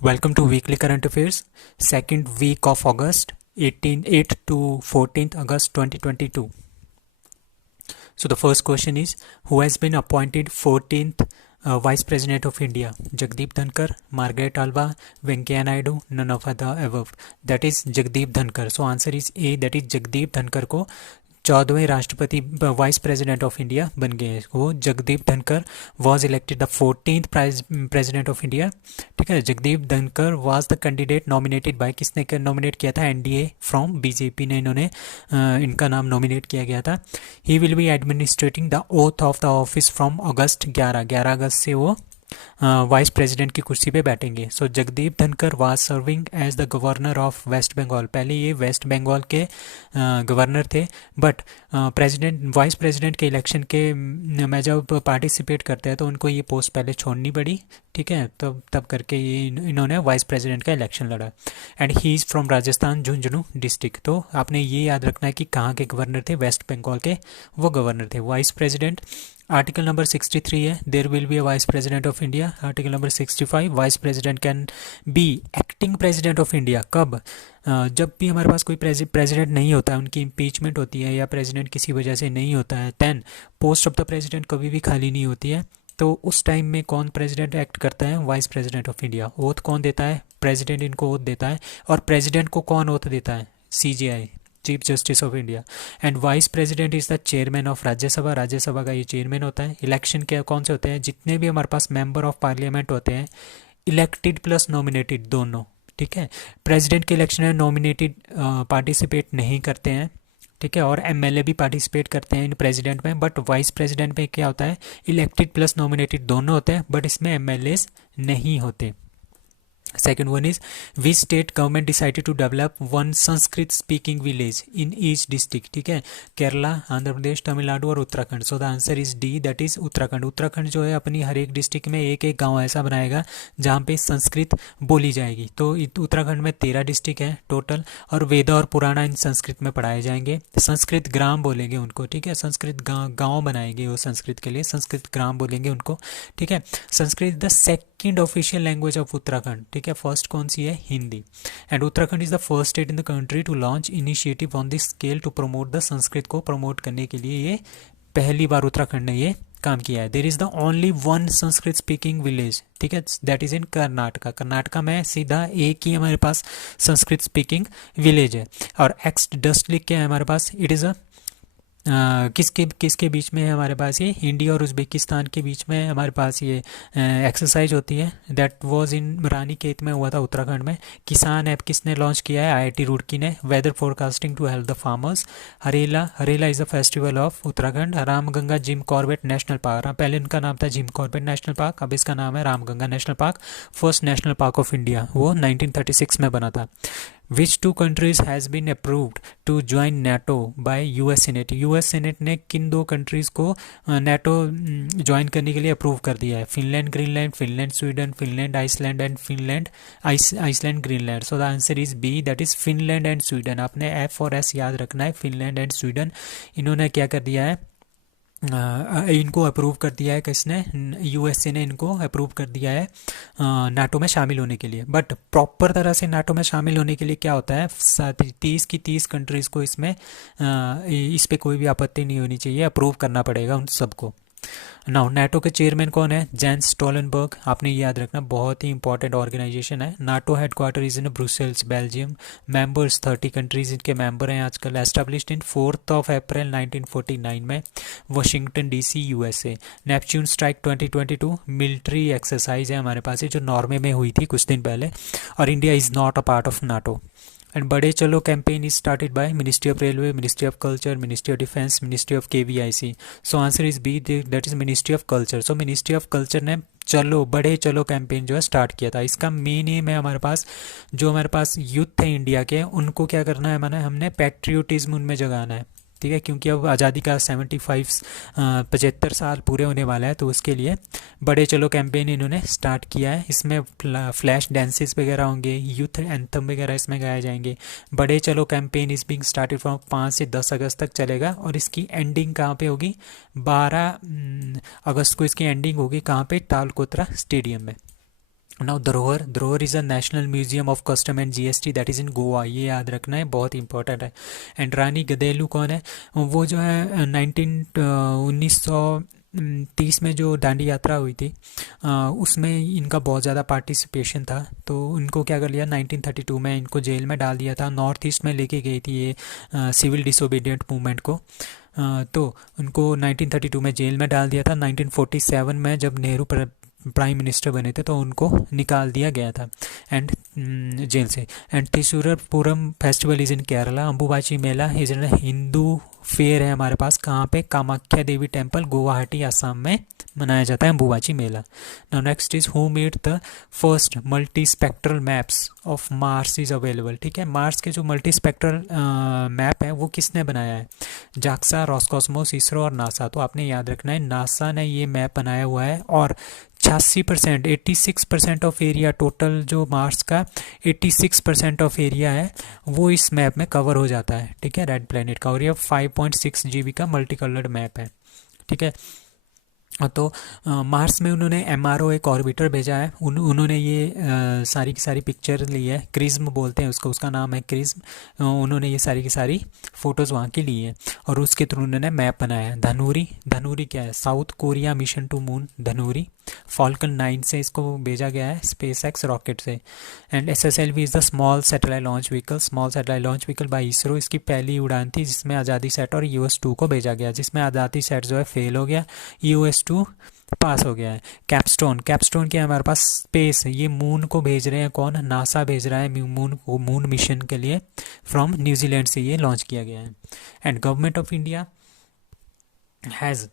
Welcome to Weekly Current Affairs, second week of August, 8 to 14th August 2022. So the first question is, who has been appointed 14th Vice President of India? Jagdeep Dhankar, Margaret Alba, Venkaiah Naidu, none of the above. That is Jagdeep Dhankar. So answer is A, that is Jagdeep Dhankar को 14वें राष्ट्रपति vice president of India बन गए हैं वो जगदीप धनकर was elected the 14th president of India. ठीक है, Jagdeep Dhankhar was the candidate nominated by, किसने नॉमिनेट किया था? एनडीए फ्रॉम बीजेपी ने इन्होंने इनका नाम नॉमिनेट किया गया था। He will be administrating the oath of the office from अगस्त 11 अगस्त से वो वाइस प्रेसिडेंट की कुर्सी पे बैठेंगे। So Jagdeep Dhankhar was serving as the governor of West Bengal. पहले ये वेस्ट बंगाल के गवर्नर थे, बट प्रेसिडेंट वाइस प्रेसिडेंट के इलेक्शन के में जब पार्टिसिपेट करते हैं तो उनको ये पोस्ट पहले छोड़नी पड़ी। ठीक है, तब करके ये इन्होंने वाइस प्रेसिडेंट का इलेक्शन लड़ा। And he is from Rajasthan Jhunjhunu district. तो आपने ये याद रखना है कि कहाँ के गवर्नर थे, वेस्ट बंगाल के वो गवर्नर थे। वाइस प्रेसिडेंट आर्टिकल नंबर 63 है, there will be a vice president of India. Article number 65, vice president can be acting president of India. कब? जब भी हमारे पास कोई प्रेसिडेंट नहीं होता है, उनकी इम्पीचमेंट होती है या प्रेसिडेंट किसी वजह से नहीं होता है, then post of the president कभी भी खाली नहीं होती है। तो उस टाइम में कौन प्रेसिडेंट एक्ट करता है? Vice president of India. Oath कौन देता है? प्रेसिडेंट इनको ओथ देता है। और प्रेसिडेंट को कौन ओथ देता है? CJI, chief justice of India. And vice president is the chairman of Rajya Sabha. Rajya Sabha का ये चेयरमैन होता है। इलेक्शन के कौन से होते हैं? जितने भी हमारे पास मेंबर ऑफ पार्लियामेंट होते हैं, इलेक्टेड प्लस नॉमिनेटेड दोनों। ठीक है, प्रेसिडेंट के इलेक्शन में नॉमिनेटेड पार्टिसिपेट नहीं करते हैं। ठीक है, और एमएलए भी पार्टिसिपेट करते हैं इन प्रेसिडेंट में, बट वाइस प्रेसिडेंट में क्या होता है? इलेक्टेड प्लस नॉमिनेटेड दोनों होते हैं, बट इसमें एमएलएस नहीं होते। Second one is, which state government decided to develop one Sanskrit speaking village in each district? ठीक है, केरला, आंध्र प्रदेश, तमिलनाडु और उत्तराखंड। सो the answer is D, that is Uttarakhand. Uttarakhand जो है अपनी हर एक डिस्ट्रिक्ट में एक एक गांव ऐसा बनाएगा जहाँ पे संस्कृत बोली जाएगी। तो उत्तराखंड में 13 डिस्ट्रिक्ट है टोटल, और वेद और पुराना इन संस्कृत में पढ़ाए जाएंगे। संस्कृत ग्राम बोलेंगे उनको। ठीक है, संस्कृत गाँव बनाएंगे वो संस्कृत के लिए, संस्कृत ग्राम बोलेंगे उनको। ठीक है, Sanskrit the second official language of Uttarakhand. ठीक है, फर्स्ट कौन सी है? Hindi. And Uttarakhand is the first state in the country to launch initiative on this scale to promote the Sanskrit को प्रमोट करने के लिए ये पहली बार उत्तराखंड ने ये काम किया है। There is the only one Sanskrit speaking village. ठीक है, दैट इज इन कर्नाटका। कर्नाटका में सीधा एक ही हमारे पास संस्कृत स्पीकिंग विलेज है। और एक्स डस्ट लिख के है हमारे पास, इट इज़ अ किसके बीच में है हमारे पास? ये इंडिया और उज्बेकिस्तान के बीच में हमारे पास ये एक्सरसाइज होती है। दैट वाज इन रानीखेत में हुआ था उत्तराखंड में। किसान ऐप किसने लॉन्च किया है? आईआईटी रुड़की ने। Weather forecasting to help the farmers. Harela is the festival of Uttarakhand. Ramganga Jim Corbett National Park, पहले इनका नाम था जिम कॉर्बेट नेशनल पार्क, अब इसका नाम है Ramganga national park. First national park of India, वो 1936 में बना था। Which two countries has been approved to join NATO by US Senate? US Senate ने किन दो कंट्रीज़ को NATO ज्वाइन करने के लिए अप्रूव कर दिया है? Finland, Greenland, Finland, Sweden, Finland, Iceland and Finland, Iceland, Greenland. So the answer is B, that is Finland and Sweden. आपने एफ और एस याद रखना है, फिनलैंड एंड स्वीडन। इन्होंने क्या कर दिया है? इनको अप्रूव कर दिया है। किसने? यूएसए ने इनको अप्रूव कर दिया है नाटो में शामिल होने के लिए। बट प्रॉपर तरह से नाटो में शामिल होने के लिए क्या होता है? 30 की 30 कंट्रीज़ को इसमें इस पे कोई भी आपत्ति नहीं होनी चाहिए, अप्रूव करना पड़ेगा उन सबको। नाउ नाटो के चेयरमैन कौन है? Gents Stoltenberg. आपने ये याद रखना, बहुत ही इंपॉर्टेंट ऑर्गेनाइजेशन है। NATO headquarter is in Brussels, Belgium. Members 30 countries इनके मेंबर हैं आजकल। एस्टेब्लिश्ड इन 4 अप्रैल 1949 में, Washington DC, USA. Neptune strike 2022 military exercise है हमारे पास, जो नॉर्वे में हुई थी कुछ दिन पहले। और India is not a part of NATO. And Bade Chalo campaign is started by ministry of railway, ministry of culture, ministry of defence, ministry of KVIC. So answer is B, that is ministry of culture. So ministry of culture ने चलो बड़े Chalo campaign जो है start किया था। इसका main M है हमारे पास, जो हमारे पास यूथ है इंडिया के, उनको क्या करना है? मैंने हमने पैट्रियोटिज्म उनमें जगाना है। ठीक है, क्योंकि अब आज़ादी का 75 साल पूरे होने वाला है, तो उसके लिए बड़े चलो कैंपेन इन्होंने स्टार्ट किया है। इसमें फ्लैश डांसेस वगैरह होंगे, यूथ एंथम वगैरह इसमें गाए जाएंगे। बड़े Chalo campaign is being started from 5 से 10 अगस्त तक चलेगा, और इसकी एंडिंग कहाँ पे होगी? 12 अगस्त को इसकी एंडिंग होगी। कहाँ पे? तालकोतरा स्टेडियम में। नाउ धरोहर, धरोहर is a national museum of custom and GST that is इन गोवा, ये याद रखना है, बहुत इंपॉर्टेंट है। एंड रानी गदेलू कौन है? वो जो है 1930 में जो दांडी यात्रा हुई थी उसमें इनका बहुत ज़्यादा पार्टिसिपेशन था, तो उनको क्या कर लिया 1932 में इनको जेल में डाल दिया था। नॉर्थ ईस्ट में लेके गई थी ये सिविल डिसोबीडियंट मूवमेंट को। तो उनको 1932 में जेल में डाल दिया था। 1947 में जब नेहरू प्राइम मिनिस्टर बने थे तो उनको निकाल दिया गया था एंड जेल से। And Thrissur Pooram festival is in Kerala. Ambubachi mela is in Hindu fair है हमारे पास, कहाँ पे? कामाख्या देवी टेम्पल, गुवाहाटी आसाम में मनाया जाता है Ambubachi mela. Now next is who made the first multi spectral maps of Mars is available. ठीक है, मार्स के जो मल्टी स्पेक्ट्रल मैप है वो किसने बनाया है? जाक्सा, रॉसकॉस्मोस, इसरो और नासा। तो आपने याद रखना है नासा ने ये मैप बनाया हुआ है और 86% 86% ऑफ एरिया, टोटल जो मार्स का 86% ऑफ एरिया है वो इस मैप में कवर हो जाता है। ठीक है, रेड प्लेनेट का, और ये 5.6 GB का मल्टी कलर्ड मैप है। ठीक है, तो मार्स में उन्होंने MRO एक ऑर्बिटर भेजा है। उन्होंने ये सारी की सारी पिक्चर ली है, क्रिज्म बोलते हैं उसको, उसका नाम है क्रिज्म। उन्होंने ये सारी की सारी फ़ोटोज़ वहाँ की ली है और उसके थ्रू उन्होंने मैप बनाया है। धनूरी, धनूरी क्या है? South Korea mission to moon Danuri, Falcon 9 से इसको भेजा गया है, स्पेसएक्स रॉकेट से। And SSLV is the small satellite launch vehicle, small satellite launch vehicle by ISRO. इसकी पहली उड़ान थी जिसमें आज़ादी सेट और EOS-2 को भेजा गया, जिसमें आज़ादी सेट जो है फेल हो गया, EOS-2 पास हो गया है। कैपस्टोन, कैपस्टोन क्या है हमारे पास? स्पेस, ये मून को भेज रहे हैं, कौन? नासा भेज रहा है मून को, मून मिशन के लिए, फ्रॉम न्यूजीलैंड से ये लॉन्च किया गया है। And government of India has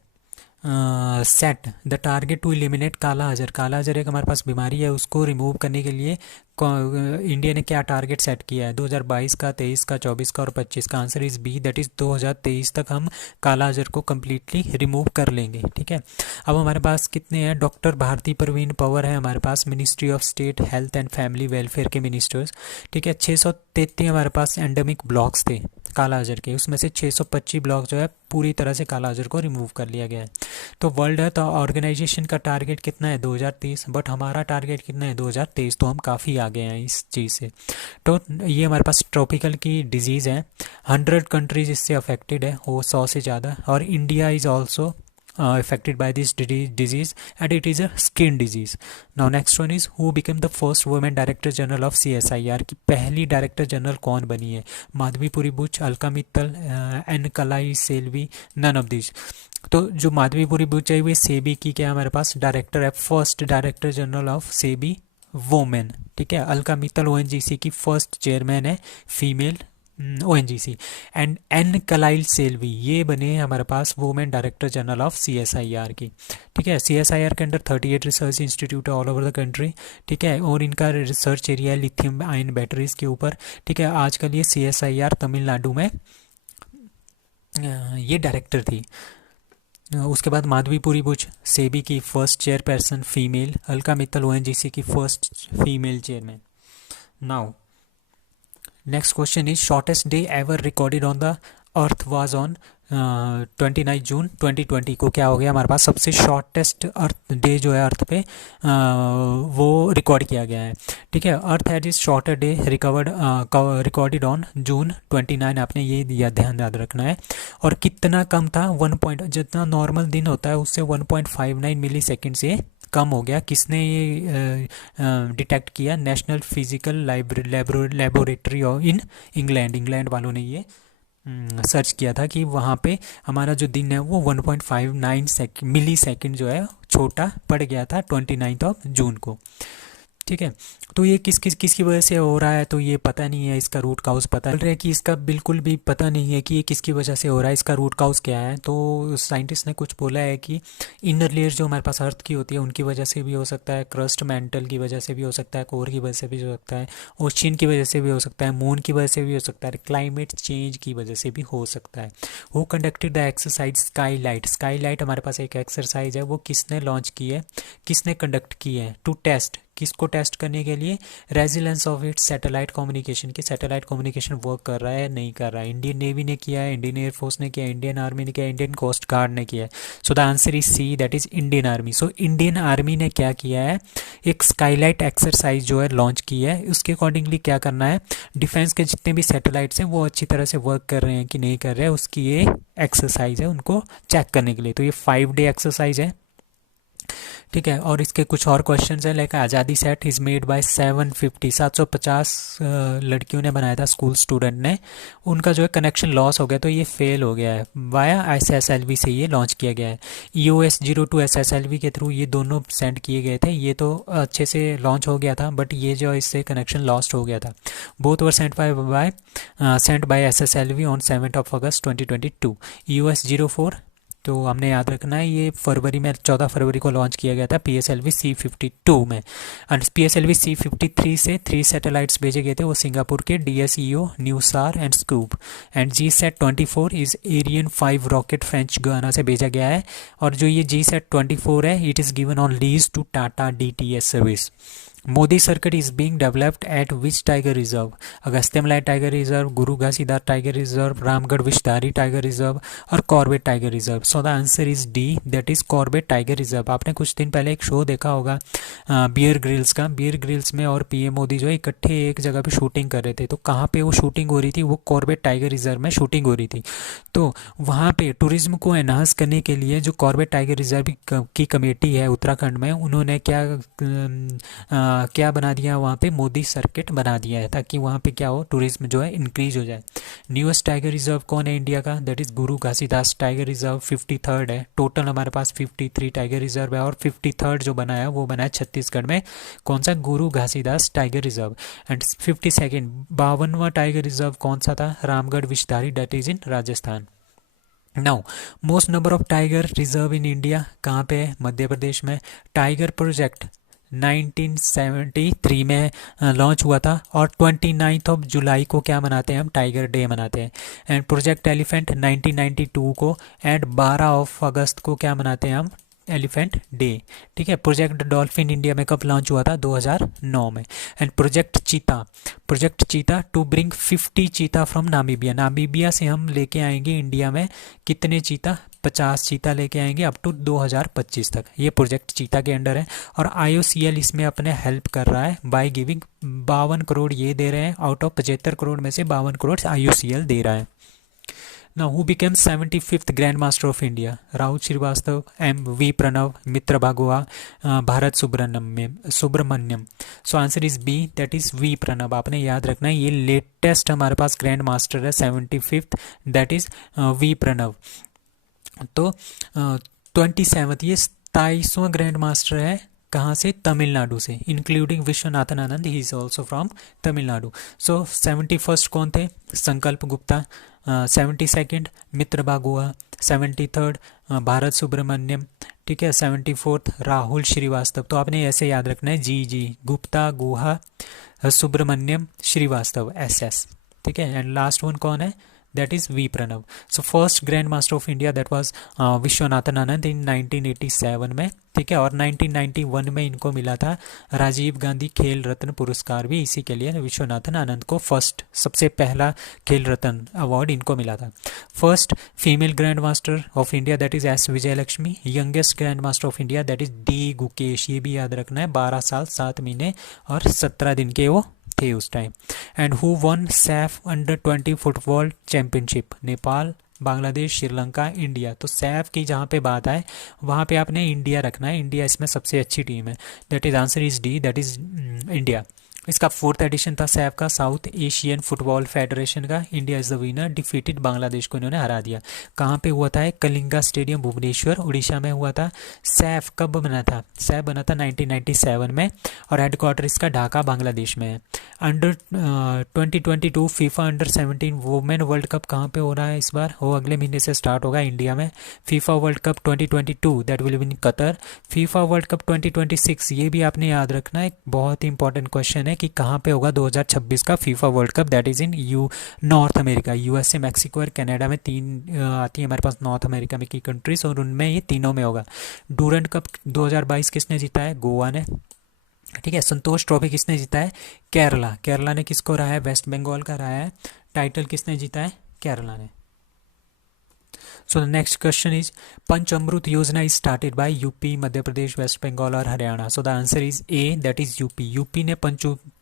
set the target to eliminate kala azar. काला अजर एक हमारे पास बीमारी है, उसको रिमूव करने के लिए इंडिया ने क्या टारगेट सेट किया है? 2022 का, 23 का, 24 का और 25 का। Answer is B, that is 2023 तक हम काला अजर को कम्प्लीटली रिमूव कर लेंगे। ठीक है, अब हमारे पास कितने हैं? डॉक्टर भारती परवीन पवार है हमारे पास, ministry of state health and family welfare के मिनिस्टर्स। ठीक है, 633 हमारे पास एंडेमिक ब्लॉक्स थे काला अजर के, उसमें से 625 ब्लॉक जो है पूरी तरह से काला अजर को रिमूव कर लिया गया है। तो वर्ल्ड हेल्थ ऑर्गेनाइजेशन का टारगेट कितना है? 2030, बट हमारा टारगेट कितना है? 2023, तो हम काफ़ी आगे हैं इस चीज़ से। तो ये हमारे पास ट्रॉपिकल की डिजीज़ है, 100 कंट्रीज इससे अफेक्टेड है, वो 100 से ज़्यादा, और India is also affected by this disease and it is a skin disease. Now next one is who became the first women director general of CSIR की पहली डायरेक्टर जनरल कौन बनी है? माधवीपुरी बुच, अलका मित्तल, एन कलाई सेल्वी, नन ऑफ दिस। तो जो माधवीपुरी बुच है वो सेबी की क्या हमारे पास डायरेक्टर है, first director general of SEBI women. ठीक है, अलका मित्तल ONGC की फर्स्ट चेयरमैन है, female ONGC। And N Kalaiselvi ये बने हमारे पास women director general of CSIR की। ठीक है, CSIR के अंडर 38 रिसर्च इंस्टीट्यूट है ऑल ओवर द कंट्री। ठीक है, और इनका रिसर्च एरिया है लिथियम आयन बैटरीज के ऊपर। ठीक है, आजकल ये CSIR तमिलनाडु में ये डायरेक्टर थी। उसके बाद माधवीपुरी बुच सेबी की first chairperson female, Alka Mittal ONGC की first female chairman. Now next question is shortest day ever recorded on the earth was on 29 जून 2020 को क्या हो गया हमारे पास? सबसे शॉर्टेस्ट अर्थ डे जो है अर्थ पे वो रिकॉर्ड किया गया है। ठीक है, अर्थ had is shorter day recorded on June 29, आपने ये ध्यान याद रखना है। और कितना कम था? 1 जितना नॉर्मल दिन होता है उससे 1.59 मिली सेकेंड से कम हो गया। किसने ये डिटेक्ट किया? National physical laboratory in England वालों ने ये सर्च किया था कि वहाँ पे हमारा जो दिन है वो 1.59 मिली सेकेंड जो है छोटा पड़ गया था 29 जून को। ठीक है, तो ये किसकी वजह से हो रहा है? तो ये पता नहीं है, इसका रूट काउज पता चल रहा है कि इसका बिल्कुल भी पता नहीं है कि ये किसकी वजह से हो रहा है, इसका रूट काउज क्या है। तो साइंटिस्ट ने कुछ बोला है कि इनर लेयर जो हमारे पास अर्थ की होती है उनकी वजह से भी हो सकता है, क्रस्ट मेंटल की वजह से भी हो सकता है, कोर की वजह से भी हो सकता है, ओशियन की वजह से भी हो सकता है, मून की वजह से भी हो सकता है, क्लाइमेट चेंज की वजह से भी हो सकता है। Who conducted the exercise Skylight? Skylight हमारे पास एक एक्सरसाइज है, वो किसने लॉन्च की है, किसने कंडक्ट की है? टू टेस्ट किसको टेस्ट करने के लिए? Resilience of its satellite communication, कि सैटेलाइट कम्युनिकेशन वर्क कर रहा है नहीं कर रहा है। इंडियन नेवी ने किया है, इंडियन एयरफोर्स ने किया, इंडियन आर्मी ने किया, इंडियन कोस्ट गार्ड ने किया है। So the answer is C, that is Indian Army. So Indian army ने क्या किया है, एक स्काईलाइट एक्सरसाइज जो है लॉन्च की है। उसके अकॉर्डिंगली क्या करना है, डिफेंस के जितने भी सैटेलाइट्स हैं वो अच्छी तरह से वर्क कर रहे हैं कि नहीं कर रहे हैं, उसकी ये एक्सरसाइज है उनको चेक करने के लिए। तो ये 5 डे एक्सरसाइज है, ठीक है। और इसके कुछ और क्वेश्चन हैं, लाइक आज़ादी सेट इज़ मेड बाय 750 लड़कियों ने बनाया था, स्कूल स्टूडेंट ने। उनका जो है कनेक्शन लॉस हो गया, तो ये फेल हो गया है। वाया SSLV से ये लॉन्च किया गया है। EOS-02 SSLV के थ्रू ये दोनों सेंड किए गए थे, ये तो अच्छे से लॉन्च हो गया था, बट ये जो इससे कनेक्शन लॉस्ट हो गया था। Both were sent by SSLV on 7 August 2022। EOS-04 तो हमने याद रखना है, ये फरवरी में 14 फरवरी को लॉन्च किया गया था PSLV C-52 में। एंड PSLV C-53 से 3 सैटेलाइट्स भेजे गए थे, वो सिंगापुर के DSEO, NuSAR and Scoob. And GSAT-24 is Ariane 5 rocket French Guiana से भेजा गया है। और जो ये GSAT-24 है, it is given on lease to Tata DTS service. Modi circuit is being developed at which tiger reserve? Agasthyamalai tiger reserve, Guru Ghasidas tiger reserve, Ramgarh Vishdhari tiger reserve और Corbett tiger reserve. So the answer is D, that is Corbett tiger reserve. आपने कुछ दिन पहले एक show देखा होगा Bear Grylls का। Bear Grylls में और PM मोदी जो है इकट्ठे एक जगह पे शूटिंग कर रहे थे। तो कहाँ पे वो शूटिंग हो रही थी? वो कॉर्बेट टाइगर रिजर्व में शूटिंग हो रही थी। तो वहाँ पे टूरिज्म को एनहांस करने के लिए जो कॉर्बेट टाइगर रिजर्व की कमेटी है उत्तराखंड में, उन्होंने क्या बना दिया वहाँ पे? मोदी सर्किट बना दिया है, ताकि वहाँ पे क्या हो, टूरिज्म जो है इंक्रीज हो जाए। न्यूएस्ट टाइगर रिजर्व कौन है इंडिया का? That is Guru Ghasidas tiger reserve, 53rd है। टोटल हमारे पास 53 टाइगर रिजर्व है, और 53rd जो बना है वो बना है छत्तीसगढ़ में। कौन सा? Guru Ghasidas tiger reserve. And 52nd 52वां टाइगर रिजर्व कौन सा था? Ramgarh Vishdhari, that is in Rajasthan. Now most number of tiger reserve in India कहाँ पे है? मध्य प्रदेश में। टाइगर प्रोजेक्ट 1973 में लॉन्च हुआ था, और 29 जुलाई को क्या मनाते हैं हम? टाइगर डे मनाते हैं। एंड प्रोजेक्ट एलिफेंट 1992 को, एंड 12 अगस्त को क्या मनाते हैं हम? एलिफेंट डे, ठीक है। प्रोजेक्ट डॉल्फिन इंडिया में कब लॉन्च हुआ था? 2009 में। एंड प्रोजेक्ट चीता टू ब्रिंग 50 चीता फ्रॉम नामीबिया। नामीबिया से हम लेके आएंगे इंडिया में कितने चीता? 50 चीता लेके आएंगे अप टू 2025 तक। ये प्रोजेक्ट चीता के अंडर है। और IOCL इसमें अपने हेल्प कर रहा है बाय गिविंग 52 करोड़ ये दे रहे हैं, आउट ऑफ 75 करोड़ में से 52 करोड़ IOCL दे रहा है। Now, who became 75th Grand Master of India? Rahul Srivastava, MV Pranav, Mitrabha Guha, Bharat Subramaniyam. So answer is B, that is V Pranav. आपने याद रखना है, ये लेटेस्ट हमारे पास ग्रैंड मास्टर है 75th, that is V Pranav. तो 27th, ये 27वां ग्रैंड मास्टर है, कहाँ से? तमिलनाडु से, including Viswanathan Anand, he is also from Tamil Nadu. So 71st कौन थे? संकल्प गुप्ता। 72nd मित्र बागुआ। 73rd भारत सुब्रमण्यम, ठीक है। 74th राहुल श्रीवास्तव। तो आपने ऐसे याद रखना है, जी गुप्ता, गुहा, सुब्रमण्यम, श्रीवास्तव, SS, ठीक है। एंड लास्ट वन कौन है? That is V Pranav. So first grand master of India that was Viswanathan Anand in 1987 में, ठीक है। और 1991 में इनको मिला था राजीव गांधी खेल रत्न पुरस्कार, भी इसी के लिए विश्वनाथन आनंद को फर्स्ट, सबसे पहला खेल रत्न अवार्ड इनको मिला था। First female grand master of India that is S Vijayalakshmi. Youngest grand master of India that is D Gukesh. ये भी याद रखना है, 12 साल 7 महीने और 17 दिन के वो थे उस time. And who won SAFF under twenty football championship? Nepal, Bangladesh, Sri Lanka, India. तो सैफ की जहाँ पे बात आए वहाँ पे आपने इंडिया रखना है, इंडिया इसमें सबसे अच्छी टीम है। That is answer is D, that is India. इसका 4th एडिशन था सैफ का, साउथ एशियन फुटबॉल फेडरेशन का। India is the winner, defeated Bangladesh को इन्होंने हरा दिया। कहाँ पे हुआ था? कलिंगा स्टेडियम, भुवनेश्वर, उड़ीसा में हुआ था। सैफ कब बना था? सैफ बना था 1997 में, और हेडक्वार्टर इसका ढाका, बांग्लादेश में है। Under 2022 FIFA under-17 women world cup कहाँ पे हो रहा है इस बार? वो अगले महीने से स्टार्ट होगा इंडिया में। FIFA world cup 2022 that will be in Qatar. FIFA world cup 2026, ये भी आपने याद रखना है, बहुत ही इंपॉर्टेंट क्वेश्चन है कि कहाँ पे होगा 2026 का FIFA world cup, that is in north America. USA, Mexico और कनाडा में 3 आती है हमारे पास नॉर्थ अमेरिका में की कंट्रीज, और उनमें ये तीनों में होगा। डूरंट कप 2022 किसने जीता है? गोवा ने। ठीक है। संतोष ट्रॉफी किसने जीता है? केरला। केरला ने किसको रहा है? वेस्ट बंगाल का रहा है। टाइटल किसने जीता है? केरला ने। So the next question is Panchamrut Yojana is started by UP, Madhya Pradesh, West Bengal और Haryana. So the answer is A, that is UP. UP ने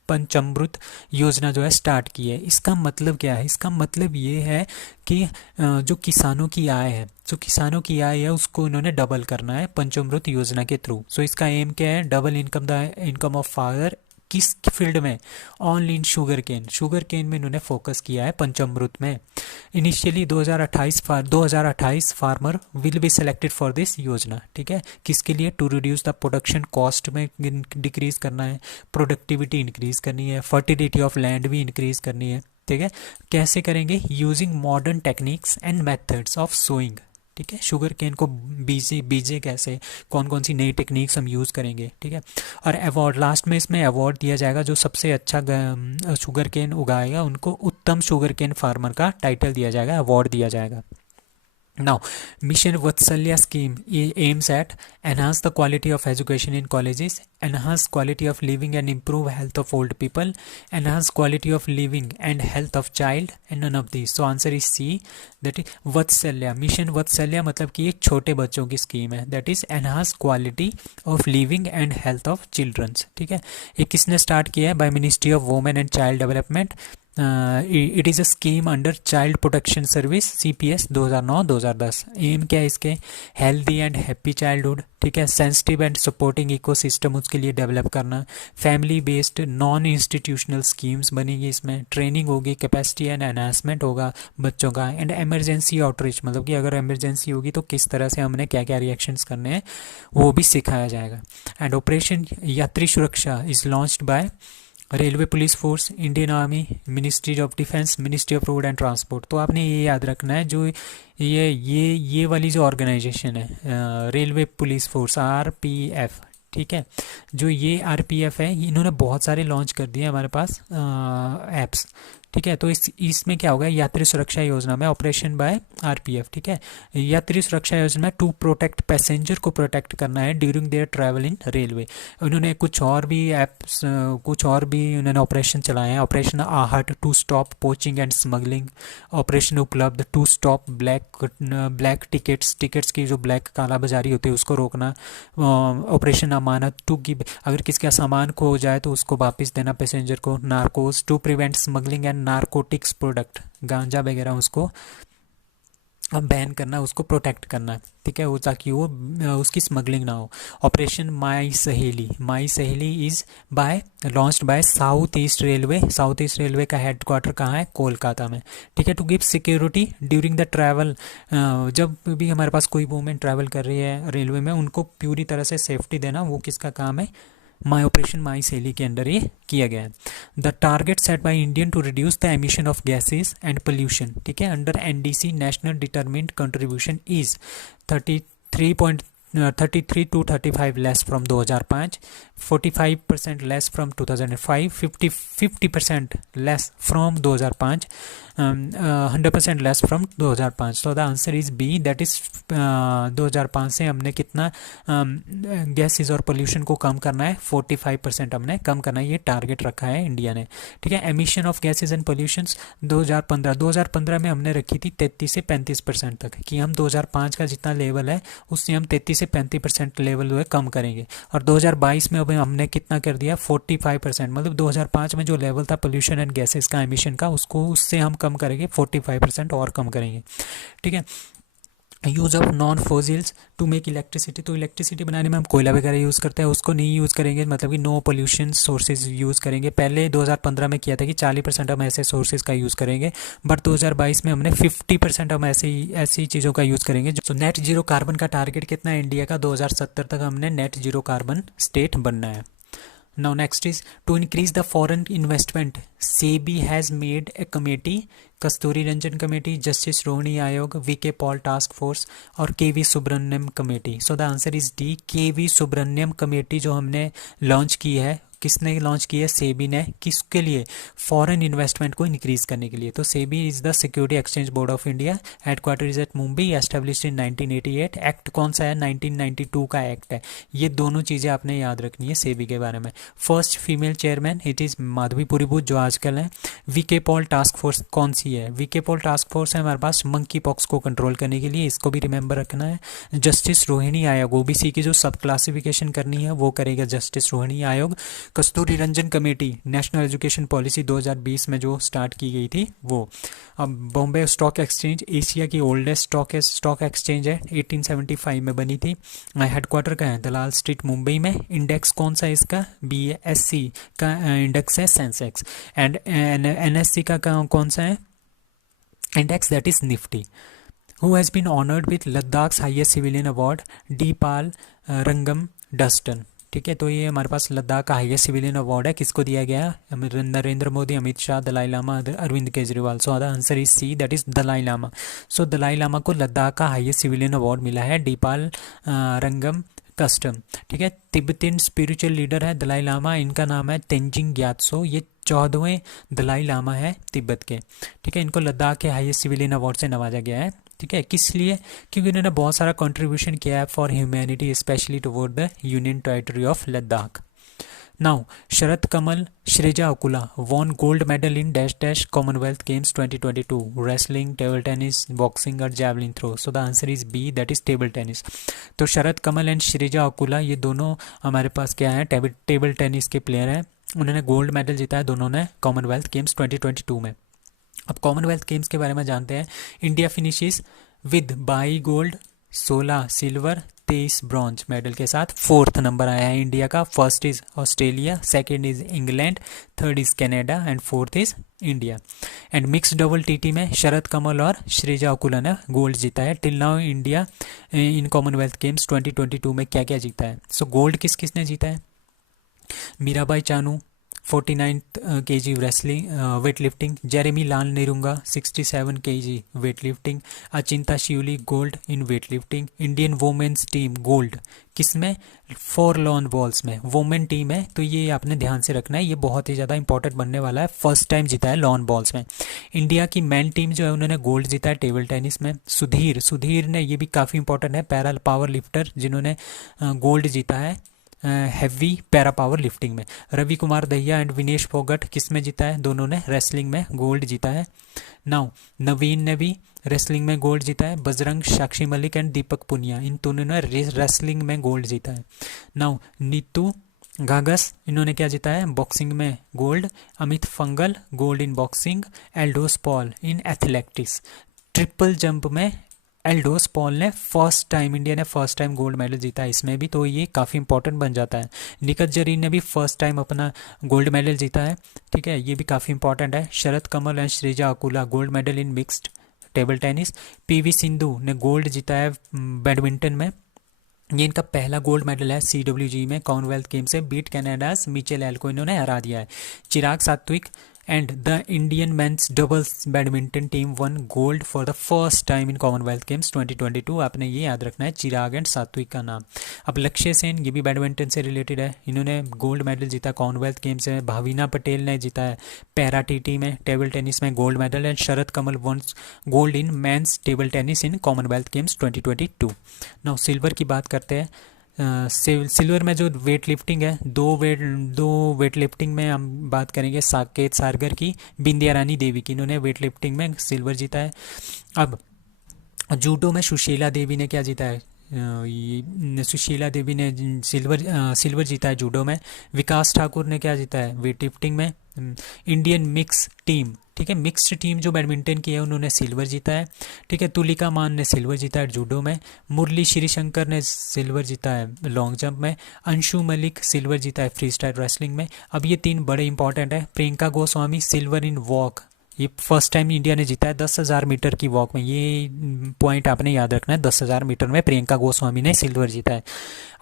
पंचामृत योजना जो है स्टार्ट की है। इसका मतलब क्या है? इसका मतलब ये है कि जो किसानों की आय है, जो किसानों की आय है उसको इन्होंने डबल करना है पंचामृत योजना के थ्रू। सो इसका एम क्या है? Double income, the income of father. किस फील्ड में? Only in sugar cane. Sugar cane में इन्होंने फोकस किया है पंचामृत में। Initially 2028 farmer will be selected for this योजना। ठीक है, किसके लिए? To reduce the production cost में डिक्रीज करना है, प्रोडक्टिविटी इंक्रीज करनी है, फर्टिलिटी ऑफ लैंड भी इंक्रीज करनी है। ठीक है, कैसे करेंगे? Using modern techniques and methods of sowing. ठीक है, शुगर केन को बीजे कैसे, कौन कौन सी नई टेक्निक्स हम यूज़ करेंगे। ठीक है, और अवार्ड लास्ट में इसमें अवार्ड दिया जाएगा, जो सबसे अच्छा शुगर केन उगाएगा उनको उत्तम शुगर केन फार्मर का टाइटल दिया जाएगा, अवार्ड दिया जाएगा। Now, Mission Vatsalya scheme aims at enhance the quality of education in colleges, enhance quality of living and improve health of old people, enhance quality of living and health of child, and none of these. So answer is C, that is Vatsalya. Mission Vatsalya मतलब कि एक छोटे बच्चों की scheme है, that is enhance quality of living and health of children. ठीक है, ये किसने स्टार्ट किया है? By Ministry of Women and Child Development. It is a scheme under child protection service CPS 2009-2010। Aim क्या है इसके? Healthy and happy childhood. ठीक है, सेंसिटिव एंड सपोर्टिंग इकोसिस्टम उसके लिए डेवलप करना, family based non institutional schemes बनेगी इसमें, ट्रेनिंग होगी, कैपेसिटी एंड एनहांसमेंट होगा बच्चों का, एंड इमरजेंसी आउटरीच, मतलब कि अगर इमरजेंसी होगी तो किस तरह से हमने क्या क्या रिएक्शंस करने हैं वो भी सिखाया जाएगा। एंड ऑपरेशन यात्री सुरक्षा is launched bye railway police force, Indian army, ministry of defence, ministry of road and transport. तो आपने ये याद रखना है, जो ये वाली जो ऑर्गेनाइजेशन है रेलवे पुलिस फोर्स RPF, ठीक है, जो ये RPF है इन्होंने बहुत सारे लॉन्च कर दिए हमारे पास एप्स। ठीक है, तो इसमें क्या होगा? यात्री सुरक्षा योजना में ऑपरेशन बाय RPF। ठीक है, यात्री सुरक्षा योजना में टू प्रोटेक्ट पैसेंजर को प्रोटेक्ट करना है during their travel in railway. उन्होंने कुछ और भी एप्स, कुछ और भी उन्होंने ऑपरेशन चलाए हैं। Operation Aahat to stop poaching and smuggling, operation Uplabdh to stop black tickets की जो ब्लैक कालाबाजारी होती है उसको रोकना, ऑपरेशन अमानत टू गिव, अगर किसी का सामान खो जाए तो उसको वापस देना पैसेंजर को, Narcos to prevent smuggling and narcotics product, गांजा वगैरह उसको बैन करना, उसको प्रोटेक्ट करना। ठीक है, वो ताकि वो उसकी स्मगलिंग ना हो। Operation my Saheli is launched by South East Railway का हेडक्वार्टर कहाँ है? कोलकाता में। ठीक है, to give security during the travel, जब भी हमारे पास कोई वूमेन ट्रैवल कर रही है रेलवे में उनको पूरी तरह से सेफ्टी देना, वो किसका काम है? ऑपरेशन माई सहेली के अंडर ये किया गया है। The target set by Indian to reduce the emission of gases and pollution, ठीक है, under NDC national determined contribution is 33 to 35 less from 2005, 45% less from 2005, 50% less from 2005, 100% less from 2005। तो the answer is B, that is 2005 से हमने कितना gases और pollution को कम करना है? 45% हमने कम करना है, ये टारगेट रखा है इंडिया ने। ठीक है, emission of gases and pollutions 2015 में हमने रखी थी 33 से 35% तक, कि हम 2005 का जितना लेवल है उससे हम 33 से 35% लेवल जो है कम करेंगे। और 2022 में अभी हमने कितना कर दिया? 45%, मतलब 2005 में जो लेवल था पोल्यूशन एंड गैसेस का, एमिशन का, उससे हम कम करेंगे 45% और कम करेंगे। ठीक है, use of non fossils to make electricity, तो इलेक्ट्रिसिटी बनाने में हम कोयला वगैरह यूज़ करते हैं, उसको नहीं यूज़ करेंगे, मतलब कि नो पोल्यूशन सोर्सेज यूज़ करेंगे। पहले 2015 में किया था कि 40% हम ऐसे सोर्सेज का यूज़ करेंगे, बट 2022 में हमने 50% हम ऐसी चीज़ों का यूज़ करेंगे। तो नेट जीरो कार्बन का टारगेट कितना है इंडिया का? 2070 तक हमने नेट जीरो कार्बन स्टेट बनना है। Now next is to increase the foreign investment, SEBI has made a committee, Kasturi Rangan committee, justice Rohini आयोग, VK पॉल टास्क फोर्स और KV Subramanyam committee. So the answer is D, KV Subramanyam committee जो हमने launch की है किसने launch की है? सेबी ने। किसके लिए? फॉरेन इन्वेस्टमेंट को इंक्रीज करने के लिए। तो SEBI is the security exchange board of India, headquarter is at Mumbai, established in 1988। Act कौन सा है? 1992 का एक्ट है। ये दोनों चीज़ें आपने याद रखनी है सेबी के बारे में। First female chairman it is Madhabi Puri Buch जो आजकल है। वीके पॉल टास्क फोर्स कौन सी है? वीके पॉल टास्क फोर्स है हमारे पास मंकी पॉक्स को कंट्रोल करने के लिए, इसको भी रिमेंबर रखना है। जस्टिस रोहिणी आयोग, ओबीसी की जो सब क्लासिफिकेशन करनी है वो करेगा जस्टिस रोहिणी आयोग। Kasturi Rangan committee, national education policy 2020 में जो स्टार्ट की गई थी वो। अब बॉम्बे स्टॉक एक्सचेंज एशिया की ओल्डेस्ट स्टॉक एक्सचेंज है, 1875 में बनी थी। हेडक्वार्टर का है दलाल स्ट्रीट मुंबई में। इंडेक्स कौन सा है इसका? BSE का इंडेक्स है सेंसेक्स। एंड NSE का कौन सा है index? That is Nifty. Who has been honoured with Ladakh's highest civilian award? D पाल रंगम डस्टन। ठीक है, तो ये हमारे पास लद्दाख का हाईएस्ट सिविलियन अवार्ड है। किसको दिया गया? Narendra Modi, Amit Shah, Dalai Lama, Arvind Kejriwal. So the answer is C, that is Dalai Lama. सो दलाई लामा को लद्दाख का हाईएस्ट सिविलियन अवार्ड मिला है, डीपाल रंगम कस्टम। ठीक है, तिब्बतियन स्पिरिचुअल लीडर है दलाई लामा, इनका नाम है तेंजिंग ग्यात्सो। ये 14वें दलाई लामा है तिब्बत के। ठीक है, इनको लद्दाख के हाईएस्ट सिविलियन अवार्ड से नवाजा गया है। ठीक है, किस लिए? क्योंकि इन्होंने बहुत सारा कंट्रीब्यूशन किया है for humanity, specially toward the union territory of Ladakh. Now Sharath Kamal Sreeja Akula won gold medal in dash dash Commonwealth Games 2022, wrestling, table tennis, boxing और javelin throw. So the answer is B, that is table tennis. तो Sharath Kamal and Sreeja Akula ये दोनों हमारे पास क्या है? Table tennis के player हैं। उन्होंने गोल्ड मेडल जीता है दोनों ने कॉमनवेल्थ गेम्स 2022 में। अब कॉमनवेल्थ गेम्स के बारे में जानते हैं। India finishes with 22 gold, 16 silver, 23 bronze medal के साथ 4th नंबर आया है इंडिया का। First is Australia, second is England, third is Canada and fourth is India. And mix double TT में शरद कमल और श्रेजा अकुला ने गोल्ड जीता है। Till now India in Commonwealth Games 2022 में क्या क्या जीता है? सो गोल्ड किस किसने जीता है? Mirabai Chanu 49 kg wrestling weightlifting, Jeremy Lalrinnunga 67 kg weightlifting, Achinta Sheuli gold in weightlifting. Indian women's team gold किस में? 4 लॉन बॉल्स में वोमेन टीम है, तो ये आपने ध्यान से रखना है, ये बहुत ही ज़्यादा इंपॉर्टेंट बनने वाला है। फर्स्ट टाइम जीता है लॉन बॉल्स में। इंडिया की मैन टीम जो है उन्होंने गोल्ड जीता है टेबल टेनिस में। सुधीर ने, ये भी काफ़ी इंपॉर्टेंट है, पैरा पावर लिफ्टर जिन्होंने गोल्ड जीता है हैवी पैरा पावर लिफ्टिंग में। रवि कुमार दहिया एंड विनेश फोगट किस में जीता है? दोनों ने रेसलिंग में गोल्ड जीता है। नाउ नवीन ने भी रेसलिंग में गोल्ड जीता है। बजरंग, साक्षी मलिक एंड दीपक पुनिया इन दोनों ने रेसलिंग में गोल्ड जीता है। नाउ नीतू गागस इन्होंने क्या जीता है? बॉक्सिंग में gold. Amit fungal gold in boxing. Eldhose Paul in athletics. Triple jump में एल्डोस पॉल ने इंडिया ने फर्स्ट टाइम गोल्ड मेडल जीता है इसमें भी, तो ये काफ़ी इंपॉर्टेंट बन जाता है। निखत जरीन ने भी फर्स्ट टाइम अपना गोल्ड मेडल जीता है। ठीक है, ये भी काफ़ी इंपॉर्टेंट है। Sharath Kamal and Sreeja Akula gold medal in mixed table tennis. PV Sindhu ने गोल्ड जीता है बैडमिंटन में, ये इनका पहला गोल्ड मेडल है CWG में कॉमनवेल्थ गेम से। बीट कनाडास मिचेल एल को इन्होंने हरा दिया है। Chirag Satwik and the Indian men's doubles badminton team won gold for the first time in Commonwealth Games 2022। आपने ये याद रखना है, चिराग एंड सात्विक का नाम। अब लक्ष्य सेन, ये भी बैडमिंटन से रिलेटेड है, इन्होंने गोल्ड मेडल जीता कॉमनवेल्थ गेम्स में। भाविना पटेल ने जीता है पैरा टीटी में टेबल टेनिस में gold medal. And Sharath Kamal once gold in men's table tennis in Commonwealth Games 2022। Now silver की बात करते हैं। सिल्वर में जो वेट लिफ्टिंग है, दो वेट लिफ्टिंग में हम बात करेंगे साकेत सारगर की, बिंदिया रानी देवी की, इन्होंने वेट लिफ्टिंग में सिल्वर जीता है। अब जूडो में सुशीला देवी ने क्या जीता है? सुशीला देवी ने सिल्वर जीता है जूडो में। विकास ठाकुर ने क्या जीता है? वेट लिफ्टिंग में। इंडियन मिक्स टीम, ठीक है, मिक्स्ड टीम जो बैडमिंटन की है उन्होंने सिल्वर जीता है। ठीक है, तुलिका मान ने सिल्वर जीता है जूडो में। मुरली श्रीशंकर ने सिल्वर जीता है लॉन्ग जंप में। अंशु मलिक सिल्वर जीता है फ्री स्टाइल रेसलिंग में। अब ये 3 बड़े इंपॉर्टेंट है। Priyanka Goswami silver in walk, ये फर्स्ट टाइम इंडिया ने जीता है 10,000 मीटर की वॉक में, ये पॉइंट आपने याद रखना है। 10,000 मीटर में प्रियंका गोस्वामी ने सिल्वर जीता है।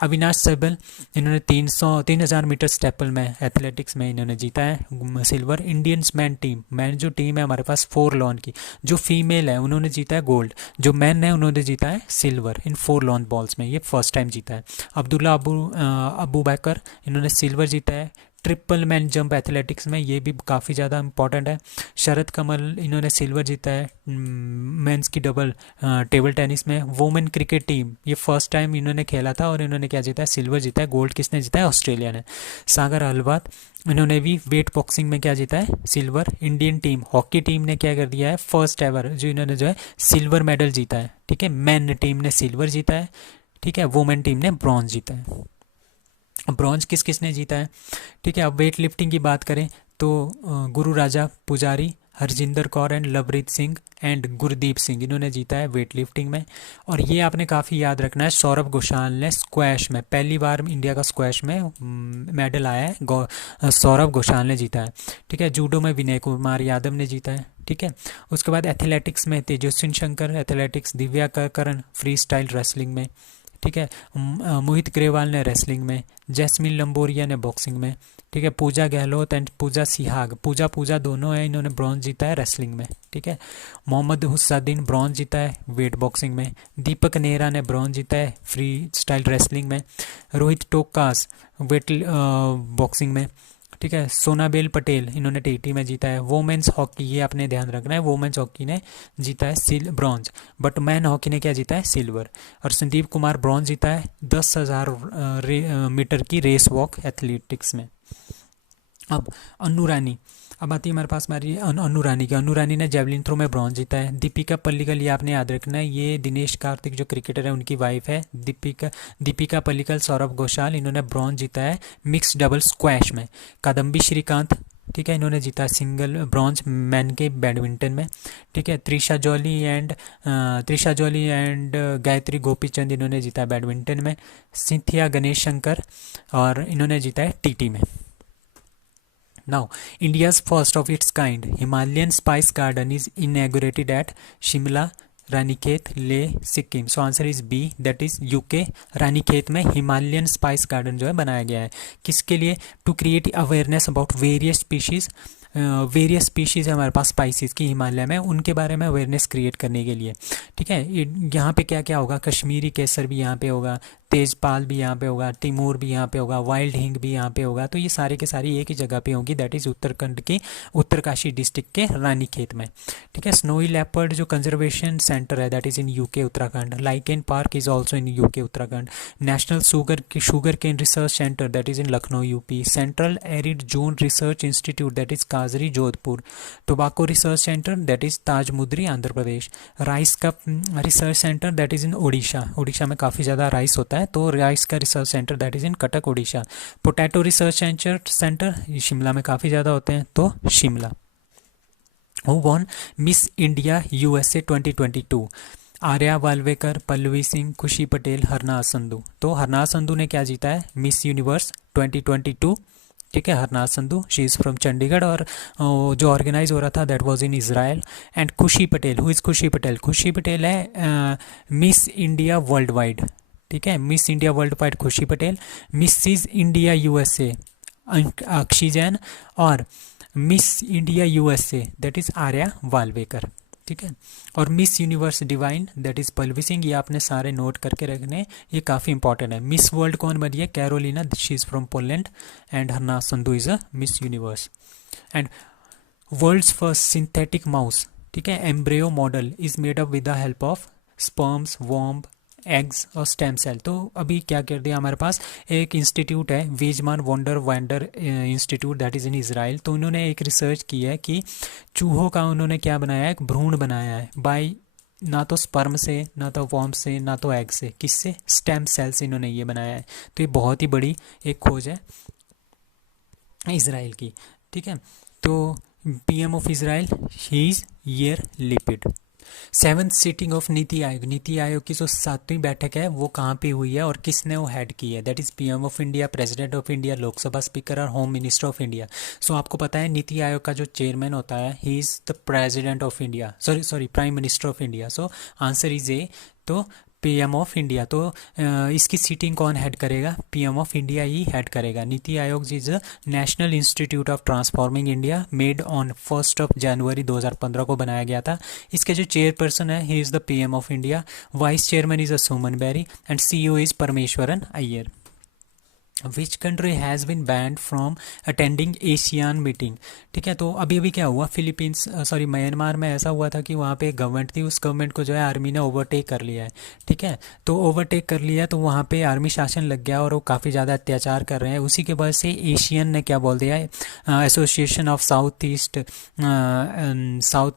अविनाश सहगल इन्होंने 3,000 मीटर स्टेपल में एथलेटिक्स में इन्होंने जीता है silver. Indians man team, man जो टीम है हमारे पास 4 लॉन की, जो फीमेल है उन्होंने जीता है गोल्ड, जो मैन है उन्होंने जीता है सिल्वर इन 4 लॉन बॉल्स में, ये फर्स्ट टाइम जीता है। अब्दुल्ला अबू बैकर इन्होंने सिल्वर जीता है ट्रिपल मैन जंप एथलेटिक्स में, ये भी काफ़ी ज़्यादा इंपॉर्टेंट है। शरद कमल, इन्होंने सिल्वर जीता है मेंस की डबल टेबल टेनिस में। वुमेन क्रिकेट टीम, ये फर्स्ट टाइम इन्होंने खेला था और इन्होंने क्या जीता है, सिल्वर जीता है। गोल्ड किसने जीता है, ऑस्ट्रेलिया ने। सागर अहलवाद, इन्होंने भी वेट बॉक्सिंग में क्या जीता है, silver. Indian team hockey team ने क्या कर दिया है, फर्स्ट एवर जो इन्होंने जो है सिल्वर मेडल जीता है, ठीक है। मेन टीम ने सिल्वर जीता है, ठीक है। वुमेन टीम ने ब्रॉन्ज जीता है। ब्रॉन्ज किस किस ने जीता है, ठीक है। अब वेट लिफ्टिंग की बात करें तो गुरु राजा पुजारी, हरजिंदर कौर एंड लवरीत सिंह एंड गुरदीप सिंह, इन्होंने जीता है वेट लिफ्टिंग में। और ये आपने काफ़ी याद रखना है, सौरभ घोषाल ने स्क्वैश में, पहली बार इंडिया का स्क्वैश में मेडल आया है, सौरभ घोषाल ने जीता है, ठीक है। जूडो में विनय कुमार यादव ने जीता है, ठीक है। उसके बाद एथलेटिक्स में तेजस्विन शंकर एथलेटिक्स, दिव्या करण फ्री स्टाइल रेसलिंग में, ठीक है। मोहित ग्रेवाल ने रेसलिंग में, जैस्मिन लंबोरिया ने बॉक्सिंग में, ठीक है। पूजा गहलोत एंड पूजा सिहाग, पूजा दोनों है, इन्होंने ब्रॉन्ज जीता है रेसलिंग में, ठीक है। मोहम्मद हुसैन ब्रॉन्ज जीता है वेट बॉक्सिंग में। दीपक नेहरा ने ब्रॉन्ज जीता है फ्री स्टाइल रेसलिंग में। रोहित टोकास वेट बॉक्सिंग में, ठीक है। सोनाबेल पटेल, इन्होंने टीटी में जीता है। वोमेंस हॉकी, ये आपने ध्यान रखना है, वोमेंस हॉकी ने जीता है ब्रॉन्ज, बट मैन हॉकी ने क्या जीता है, सिल्वर। और संदीप कुमार ब्रॉन्ज जीता है 10,000 मीटर की रेस वॉक एथलेटिक्स में। अब अनु रानी, अब आती है हमारे पास हमारी अनु रानी की। अनु रानी ने जेवलिन थ्रो में ब्रॉन्ज जीता है। दीपिका पल्लिकल, ये आपने याद रखना है, ये दिनेश कार्तिक जो क्रिकेटर है उनकी वाइफ है। दीपिका पल्लिकल, सौरभ घोषाल, इन्होंने ब्रॉन्ज जीता है मिक्स डबल स्क्वैश में। कादम्बी श्रीकांत, ठीक है, इन्होंने जीता सिंगल ब्रॉन्ज मैन के बैडमिंटन में, ठीक है। त्रिशा जॉली एंड गायत्री गोपीचंद, इन्होंने जीता बैडमिंटन में। सिंथिया गणेश शंकर, और इन्होंने जीता है टीटी में। Now, India's first of its kind Himalayan Spice Garden is inaugurated at Shimla, Ranikhet, Leh, Sikkim. So answer is B, that is UK. Ranikhet में हिमालयन स्पाइस गार्डन जो है बनाया गया है, किसके लिए, to create awareness about various species है हमारे पास स्पाइसेस की हिमालय में, उनके बारे में अवेयरनेस क्रिएट करने के लिए, ठीक है। यहाँ पे क्या क्या होगा, कश्मीरी केसर भी यहाँ पे होगा, तेजपाल भी यहाँ पे होगा, तिमूर भी यहाँ पे होगा, वाइल्ड हिंग भी यहाँ पे होगा। तो ये सारे के सारी एक ही जगह पे होंगी, दैट इज़ उत्तराखंड के उत्तरकाशी डिस्ट्रिक्ट के रानीखेत में, ठीक है। स्नोई लेपर्ड जो कंजर्वेशन सेंटर है that is in UK Uttarakhand. Lichen park is also in UK Uttarakhand. National sugar cane research centre that is in Lucknow UP. Central arid zone research institute that is Kajri Jodhpur. Tobacco research centre that is Rajahmundry Andhra Pradesh. Rice का research centre that is in Orissa में काफ़ी ज़्यादा rice होता है, तो rice का research centre that is in Cuttack Orissa. Potato research centre Shimla में काफ़ी ज़्यादा होते हैं, तो Shimla. Who won Miss India USA 2022, Arya Walvekar, Pallavi Singh, Khushi Patel, Harnaaz Sandhu. तो हरनाज संधू ने क्या जीता है, मिस यूनिवर्स 2022, ठीक है। Harnaaz Sandhu, she is from Chandigarh, और जो ऑर्गेनाइज हो रहा था that was in Israel. And खुशी पटेल, हु इज़ खुशी पटेल, खुशी पटेल है मिस इंडिया वर्ल्ड वाइड, ठीक है। Miss India worldwide Khushi Patel. Mrs India USA Akshi Jain, और Miss India USA that is Arya Walvekar, ठीक है। और Miss Universe Divine that is Pallavi Singh, ये आपने सारे नोट करके रखने, ये काफ़ी इंपॉर्टेंट है। मिस वर्ल्ड कौन बनी है, Karolina, she is from Poland, and Harnaaz Sandhu is a Miss Universe. And world's first synthetic mouse, ठीक है, embryo model is made up with the help of sperms, womb, eggs और स्टेम सेल। तो अभी क्या कर दिया, हमारे पास एक इंस्टीट्यूट है वीजमान वॉन्डर वैंडर institute that is in Israel. तो उन्होंने एक रिसर्च की है कि चूहों का उन्होंने क्या बनाया है, एक भ्रूण बनाया है बाय ना तो स्पर्म से, ना तो वॉर्म से, ना तो एग से, किससे, स्टेम सेल से इन्होंने ये बनाया है। तो ये बहुत ही बड़ी एक खोज है इजराइल की, ठीक है। तो PM of Israel he is यार Lapid. Seventh seating of NITI Aayog, NITI Aayog की जो 7वीं बैठक है वो कहाँ पे हुई है और किसने वो हेड की है, that is PM of India, president of India, Lok Sabha speaker और होम मिनिस्टर ऑफ इंडिया। सो आपको पता है नीति आयोग का जो चेयरमैन होता है he is the president of India, sorry prime minister of India. So answer is ए, तो पीएम ऑफ इंडिया। तो इसकी सीटिंग कौन हेड करेगा, पीएम ऑफ इंडिया ही हेड करेगा। NITI Aayog is National Institute of Transforming India, made on 1 जनवरी 2015 को बनाया गया था। इसके जो चेयरपर्सन है he is the PM of India, vice chairman is Suman Bery, and CEO is Parameswaran Iyer. Which country has been banned from attending ASEAN meeting. ठीक है, तो अभी अभी क्या हुआ, फिलीपींस सॉरी म्यांमार में ऐसा हुआ था कि वहाँ पे एक गवर्नमेंट थी, उस गवर्नमेंट को जो है आर्मी ने ओवरटेक कर लिया है। ठीक है, तो ओवरटेक कर लिया तो वहाँ पे आर्मी शासन लग गया और वो काफ़ी ज़्यादा अत्याचार कर रहे हैं। उसी के वजह से एशियन ने क्या बोल दिया है, association of south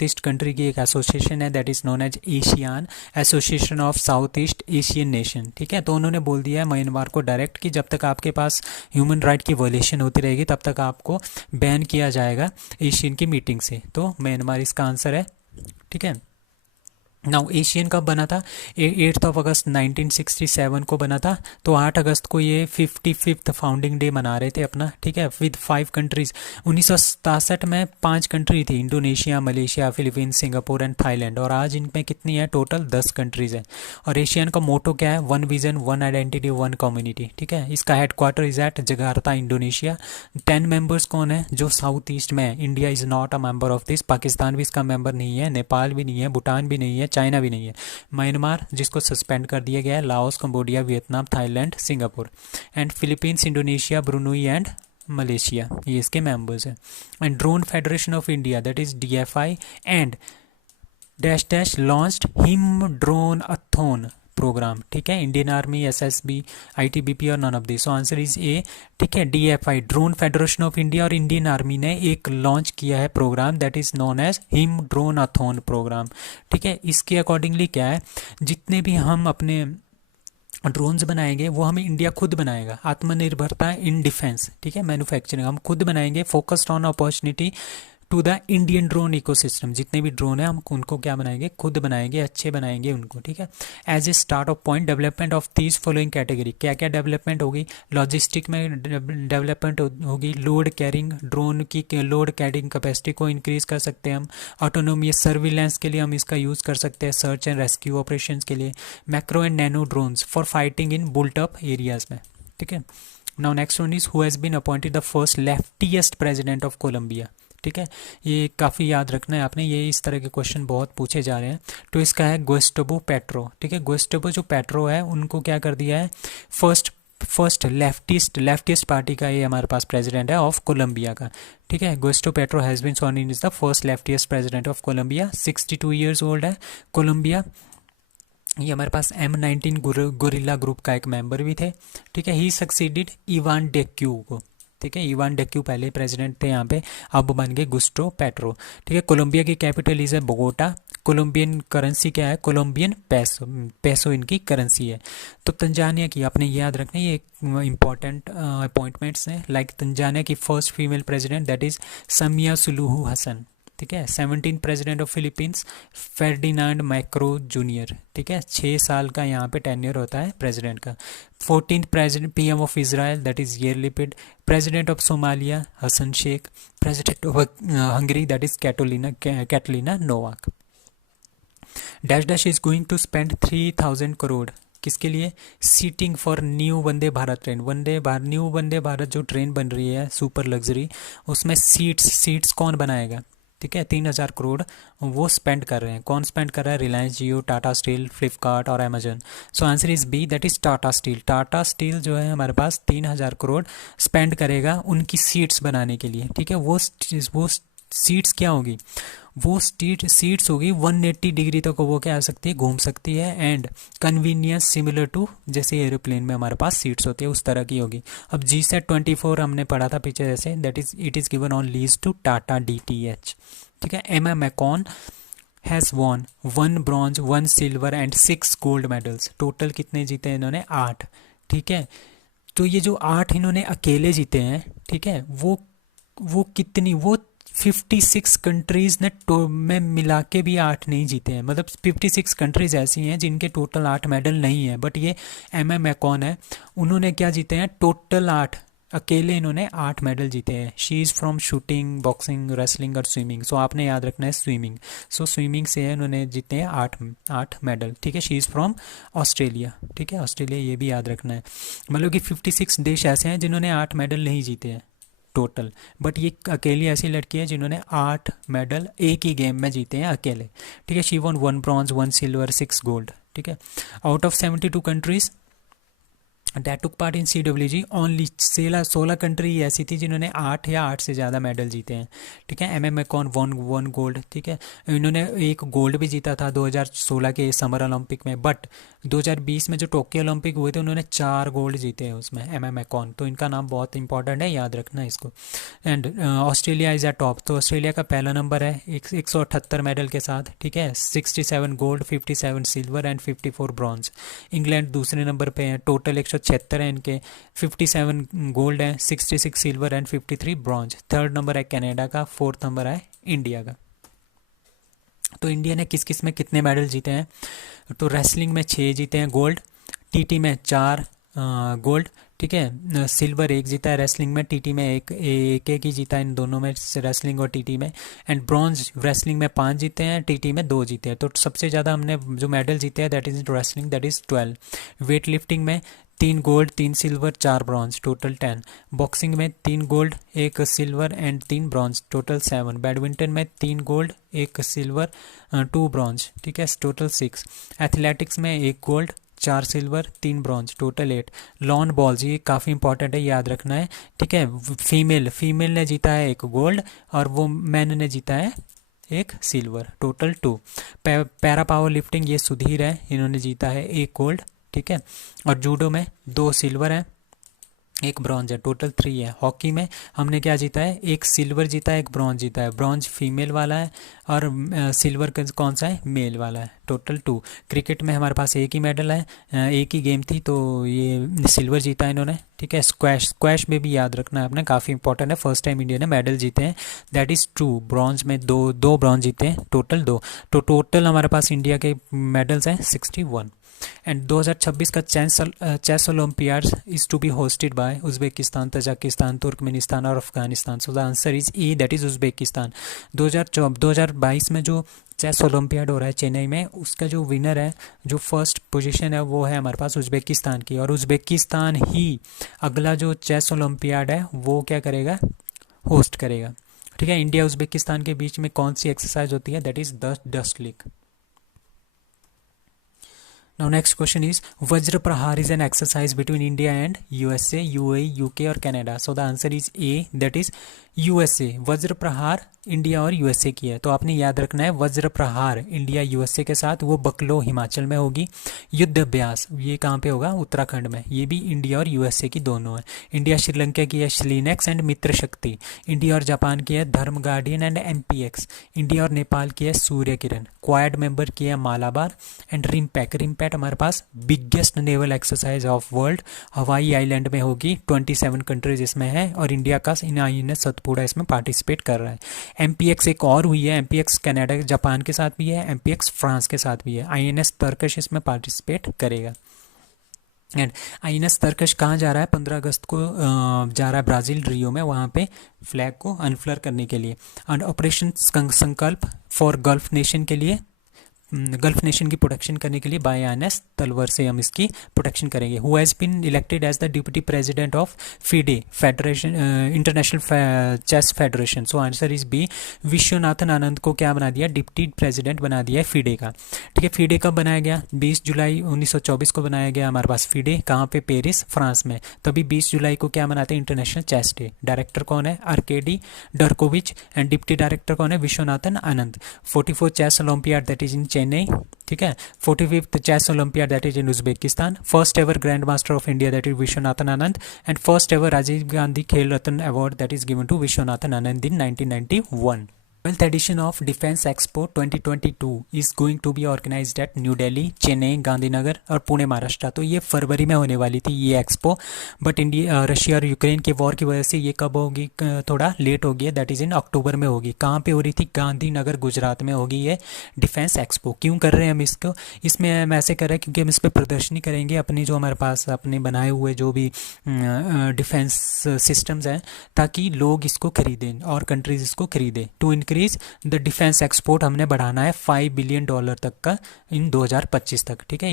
east country की एक एसोसिएशन है that is known as ASEAN, association of south east Asian nation. ठीक है, तो उन्होंने बोल दिया है म्यांमार को डायरेक्ट कि जब तक आपके पास ह्यूमन राइट की वॉयलेशन होती रहेगी तब तक आपको बैन किया जाएगा एशियन की मीटिंग से। तो म्यांमार इसका आंसर है। ठीक है, नाउ एशियन कब बना था, 8 अगस्त 1967 को बना था। तो 8 अगस्त को ये 55th फाउंडिंग डे मना रहे थे अपना। ठीक है, विद 5 कंट्रीज। 1967 में 5 कंट्री थी, Indonesia, Malaysia, Philippines, Singapore and Thailand, और आज इनमें कितनी है, टोटल 10 कंट्रीज है। और एशियन का मोटो क्या है, one vision, one identity, one community. ठीक है, इसका headquarter is at Jakarta, Indonesia. 10 members कौन है, जो साउथ ईस्ट में है। India is not a member of this, Pakistan भी इसका मेंबर नहीं है, नेपाल भी नहीं है, भूटान भी नहीं है, चाइना भी नहीं है। म्यांमार जिसको सस्पेंड कर दिया गया है, Laos, Cambodia, Vietnam, Thailand, Singapore and Philippines, Indonesia, Brunei and Malaysia, ये इसके मेंबर्स हैं। And Drone Federation of India that is DFI and dash dash launched Him dronathon programme. ठीक है, इंडियन आर्मी, SSB, ITBP और none of this. So answer is A. ठीक है, DFI Drone Federation of India और Indian army ने एक launch किया है programme that is known as him dronathon programme. ठीक है, इसके अकॉर्डिंगली क्या है, जितने भी हम अपने ड्रोन्स बनाएंगे वो हमें इंडिया खुद बनाएगा। आत्मनिर्भरता इन डिफेंस। ठीक है, मैन्युफैक्चरिंग हम खुद बनाएंगे, focused on opportunity to the Indian drone ecosystem. जितने भी ड्रोन है हम उनको क्या बनाएंगे, खुद बनाएंगे, अच्छे बनाएंगे उनको। ठीक है, as a start of point development of these following category. क्या क्या डेवलपमेंट होगी, लॉजिस्टिक में डेवलपमेंट होगी, लोड कैरिंग, ड्रोन की लोड कैरिंग कैपेसिटी को इंक्रीज कर सकते हैं हम। ऑटोनोमियस सर्विलेंस के लिए हम इसका यूज़ कर सकते हैं, सर्च एंड रेस्क्यू ऑपरेशन के लिए। Macro and nano drones for fighting in built up areas में। ठीक है, now next one is who has been appointed the first leftist president of Colombia. ठीक है, ये काफ़ी याद रखना है आपने, ये इस तरह के क्वेश्चन बहुत पूछे जा रहे हैं। तो इसका है गुस्टावो पेट्रो। ठीक है, गुस्टावो जो पेट्रो है उनको क्या कर दिया है, फर्स्ट लेफ्टिस्ट पार्टी का ये हमारे पास प्रेसिडेंट है ऑफ कोलंबिया का। ठीक है, Gustavo Petro has been sworn in is the first leftist president of Colombia. 62 years old है कोलंबिया। ये हमारे पास M19 गोरिल्ला ग्रुप का एक मेंबर भी थे। ठीक है, ही सक्सीडिड इवान डेक्यू को। ठीक है, इवान डेक्यू पहले प्रेसिडेंट थे यहाँ पे, अब बन गए गुस्टावो पेट्रो। ठीक है, कोलंबिया की कैपिटल इज है बोगोटा। कोलंबियन करेंसी क्या है, कोलंबियन पैसो इनकी करेंसी है। तो तंजानिया की आपने याद रखना, ये इंपॉर्टेंट अपॉइंटमेंट्स हैं। लाइक तंजानिया की first female president that is Samia Suluhu Hassan. ठीक है, 17 president of Philippines Ferdinand Marcos Junior. ठीक है, 6 साल का यहाँ पे टेन्योर होता है प्रेसिडेंट का। 14th president PM of Israel that is Yair Lapid. President of Somalia Hassan Sheikh. President of Hungary that is Katalin Novak. Dash dash is going to spend 3000 crore किसके लिए, seating for new Vande Bharat train. New Vande Bharat जो train बन रही है super luxury, उसमें seats कौन बनाएगा। ठीक है, 3000 करोड़ वो स्पेंड कर रहे हैं। कौन स्पेंड कर रहा है, Reliance Jio, Tata Steel, Flipkart और Amazon. So answer is B that is Tata Steel. Tata Steel जो है हमारे पास 3000 करोड़ स्पेंड करेगा उनकी सीट्स बनाने के लिए। ठीक है, वो सीट्स क्या होगी, वो सीट्स होगी 180 डिग्री तक वो क्या आ सकती है, घूम सकती है। एंड कन्वीनियंस सिमिलर टू जैसे एरोप्लेन में हमारे पास सीट्स होती है उस तरह की होगी। अब G-SAT-24 हमने पढ़ा था पीछे जैसे, that is it is given on lease to Tata DTH। ठीक है, MM MECON has won 1 bronze 1 silver and 6 gold medals. Total कितने जीते हैं इन्होंने, 8। ठीक है, तो ये जो 8 इन्होंने अकेले जीते हैं, ठीक है, वो कितनी, वो 56 कंट्रीज़ ने में मिला के भी 8 नहीं जीते हैं। मतलब 56 कंट्रीज़ ऐसी हैं जिनके टोटल 8 मेडल नहीं है। बट ये MM मैकॉन है, उन्होंने क्या जीते हैं, टोटल 8, अकेले इन्होंने 8 मेडल जीते हैं। She is from shooting, boxing, wrestling और स्विमिंग। सो आपने याद रखना है स्विमिंग। सो स्विमिंग से है इन्होंने जीते हैं 8 मेडल। ठीक है, शी इज़ फ्रॉम ऑस्ट्रेलिया। ठीक है, ऑस्ट्रेलिया, ये भी याद रखना है। मतलब कि 56 देश ऐसे हैं जिन्होंने 8 मेडल नहीं जीते हैं टोटल। बट ये अकेली ऐसी लड़की है जिन्होंने 8 मेडल एक ही गेम में जीते हैं अकेले। ठीक है, she von 1 bronze 1 silver 6 gold. ठीक है, out of 72 countries that took part in CWG only 16 country ऐसी थी जिन्होंने 8 या 8 से ज़्यादा मेडल जीते हैं, ठीक है। MM मैकॉन वन गोल्ड, ठीक है। इन्होंने एक गोल्ड भी जीता था 2016 के समर ओलंपिक में, बट 2020 में जो टोक्यो ओलंपिक हुए थे उन्होंने 4 गोल्ड जीते हैं उसमें, MM मैकॉन। तो इनका नाम बहुत इंपॉर्टेंट है, याद रखना इसको। And Australia is a top, तो ऑस्ट्रेलिया का पहला नंबर है 178 मेडल के साथ, ठीक है। 67 gold, 57 silver and 54 bronze. England दूसरे नंबर पे है, टोटल 176 है इनके, 57 गोल्ड है, 66 silver and 53 bronze. Third number है कनाडा का, फोर्थ नंबर है इंडिया का। तो इंडिया ने किस किस में कितने मेडल जीते हैं? तो रेसलिंग में 6 जीते हैं गोल्ड, TT में 4 गोल्ड, ठीक है। सिल्वर 1 जीता है रेसलिंग में, TT में एक ही जीता है इन दोनों में, रेसलिंग और TT में। एंड ब्रॉन्ज रेसलिंग में 5 जीते हैं, TT में 2 जीते हैं। तो सबसे ज़्यादा हमने जो मेडल जीते हैं that is wrestling, that is 12। Weight lifting में 3 gold, 3 silver, 4 bronze, total 10। Boxing में 3 gold, 1 silver and 3 bronze, total 7। Badminton में 3 गोल्ड, 1 सिल्वर, 2 ब्रॉन्ज, ठीक है, टोटल 6। एथलेटिक्स में 1 gold, 4 silver, 3 bronze, total 8। Lawn balls, ये काफ़ी इंपॉर्टेंट है, याद रखना है, ठीक है। फीमेल ने जीता है 1 गोल्ड और वो मैन ने जीता है 1 silver, total 2। Para power lifting, ये सुधीर है, इन्होंने जीता है 1 गोल्ड, ठीक है। और जूडो में 2 सिल्वर है, 1 ब्रॉन्ज है, टोटल 3 है। हॉकी में हमने क्या जीता है? 1 सिल्वर जीता है, 1 ब्रॉन्ज जीता है। ब्रॉन्ज फीमेल वाला है और सिल्वर कौन सा है? मेल वाला है, टोटल 2। क्रिकेट में हमारे पास 1 ही मेडल है, 1 ही गेम थी, तो ये सिल्वर जीता है इन्होंने, ठीक है। स्क्वैश में भी याद रखना है आपने, काफ़ी इंपॉर्टेंट है, फर्स्ट टाइम इंडिया ने मेडल जीते हैं, दैट इज़ 2। ब्रॉन्ज में दो ब्रॉन्ज जीते हैं, टोटल 2। तो टोटल हमारे पास इंडिया के मेडल्स हैं 61। एंड 2026 का chess Olympiad is to be hosted by Uzbekistan, Tajikistan, Turkmenistan और Afghanistan. So the answer is A, that is Uzbekistan. 2022 में जो चेस ओलंपियाड हो रहा है चेन्नई में, उसका जो विनर है, जो फर्स्ट पोजीशन है, वो है हमारे पास उज्बेकिस्तान की। और उज्बेकिस्तान ही अगला जो चेस ओलंपियाड है वो क्या करेगा? होस्ट करेगा, ठीक है। इंडिया उज्बेकिस्तान के बीच में कौन सी एक्सरसाइज होती है? That is the dust league. Now next question is Vajra Prahar is an exercise between India and USA, UAE, UK और Canada. So the answer is A, that is USA। वज्र प्रहार India और USA की है, तो आपने याद रखना है वज्र प्रहार इंडिया यूएसए के साथ, वो बकलो हिमाचल में होगी। युद्ध अभ्यास ये कहाँ पे होगा? उत्तराखंड में। ये भी इंडिया और यूएसए की दोनों है। इंडिया श्रीलंका की है श्रीनेक्स एंड मित्र शक्ति। इंडिया और जापान की है धर्म गार्डियन एंड MPX। इंडिया और नेपाल की है सूर्य किरण। क्वाड मेंबर की है मालाबार एंड रिमपैक। रिमपैक हमारे पास biggest naval exercise of world, Hawaii island में होगी, 27 कंट्रीज इसमें है और इंडिया का INS सतपुड़ा इसमें पार्टिसिपेट कर रहा है। MPX एक और हुई है, MPX कनाडा जापान के साथ भी है, MPX फ्रांस के साथ भी है। INS तर्कश इसमें पार्टिसिपेट करेगा। एंड INS तर्कश कहाँ जा रहा है? 15 अगस्त को जा रहा है ब्राज़ील रियो में, वहाँ पे फ्लैग को अनफ्लर करने के लिए। एंड ऑपरेशन संकल्प फॉर गल्फ नेशन के लिए, गल्फ नेशन की प्रोटेक्शन करने के लिए बाय INS तलवर से हम इसकी प्रोटेक्शन करेंगे। Who has been elected as the deputy president of FIDE federation, international chess federation. So answer is B. Viswanathan Anand को क्या बना दिया? डिप्टी प्रेसिडेंट बना दिया है FIDE का, ठीक है। FIDE कब बनाया गया? 20 जुलाई 1924 को बनाया गया हमारे पास FIDE। कहाँ पे? पेरिस, फ्रांस में। तभी 20 जुलाई को क्या मनाते हैं? International chess day. डायरेक्टर कौन है? Arkady Dvorkovich and deputy director कौन है? Viswanathan Anand. 44 chess olympiad that is in Chennai, ठीक है। 45th chess olympiad that is in Uzbekistan. First ever grand master of India that is Viswanathan Anand and first ever Rajiv Gandhi Khel Ratna award that is given to Viswanathan Anand in 1991। 12th edition of Defense Expo 2022 is going to be organized at new Delhi, Chennai, Gandhinagar और पुणे, महाराष्ट्र। तो ये फरवरी में होने वाली थी ये expo, but India, Russia और Ukraine के वॉर की वजह से ये कब होगी? थोड़ा लेट होगी है, दैट इज़ इन अक्टूबर में होगी। कहाँ पे हो रही थी? गांधीनगर, गुजरात में होगी ये डिफेंस एक्सपो। क्यों कर रहे हैं हम इसको? इसमें हम ऐसे कर रहे हैं क्योंकि हम इस पर प्रदर्शनी करेंगे अपनी, जो हमारे पास अपने बनाए हुए जो भी डिफेंस सिस्टम्स हैं, ताकि लोग इसको खरीदें और कंट्रीज़ इसको खरीदें, to increase increase the defence export, हमने बढ़ाना है $5 बिलियन तक का इन 2025 तक, ठीक है।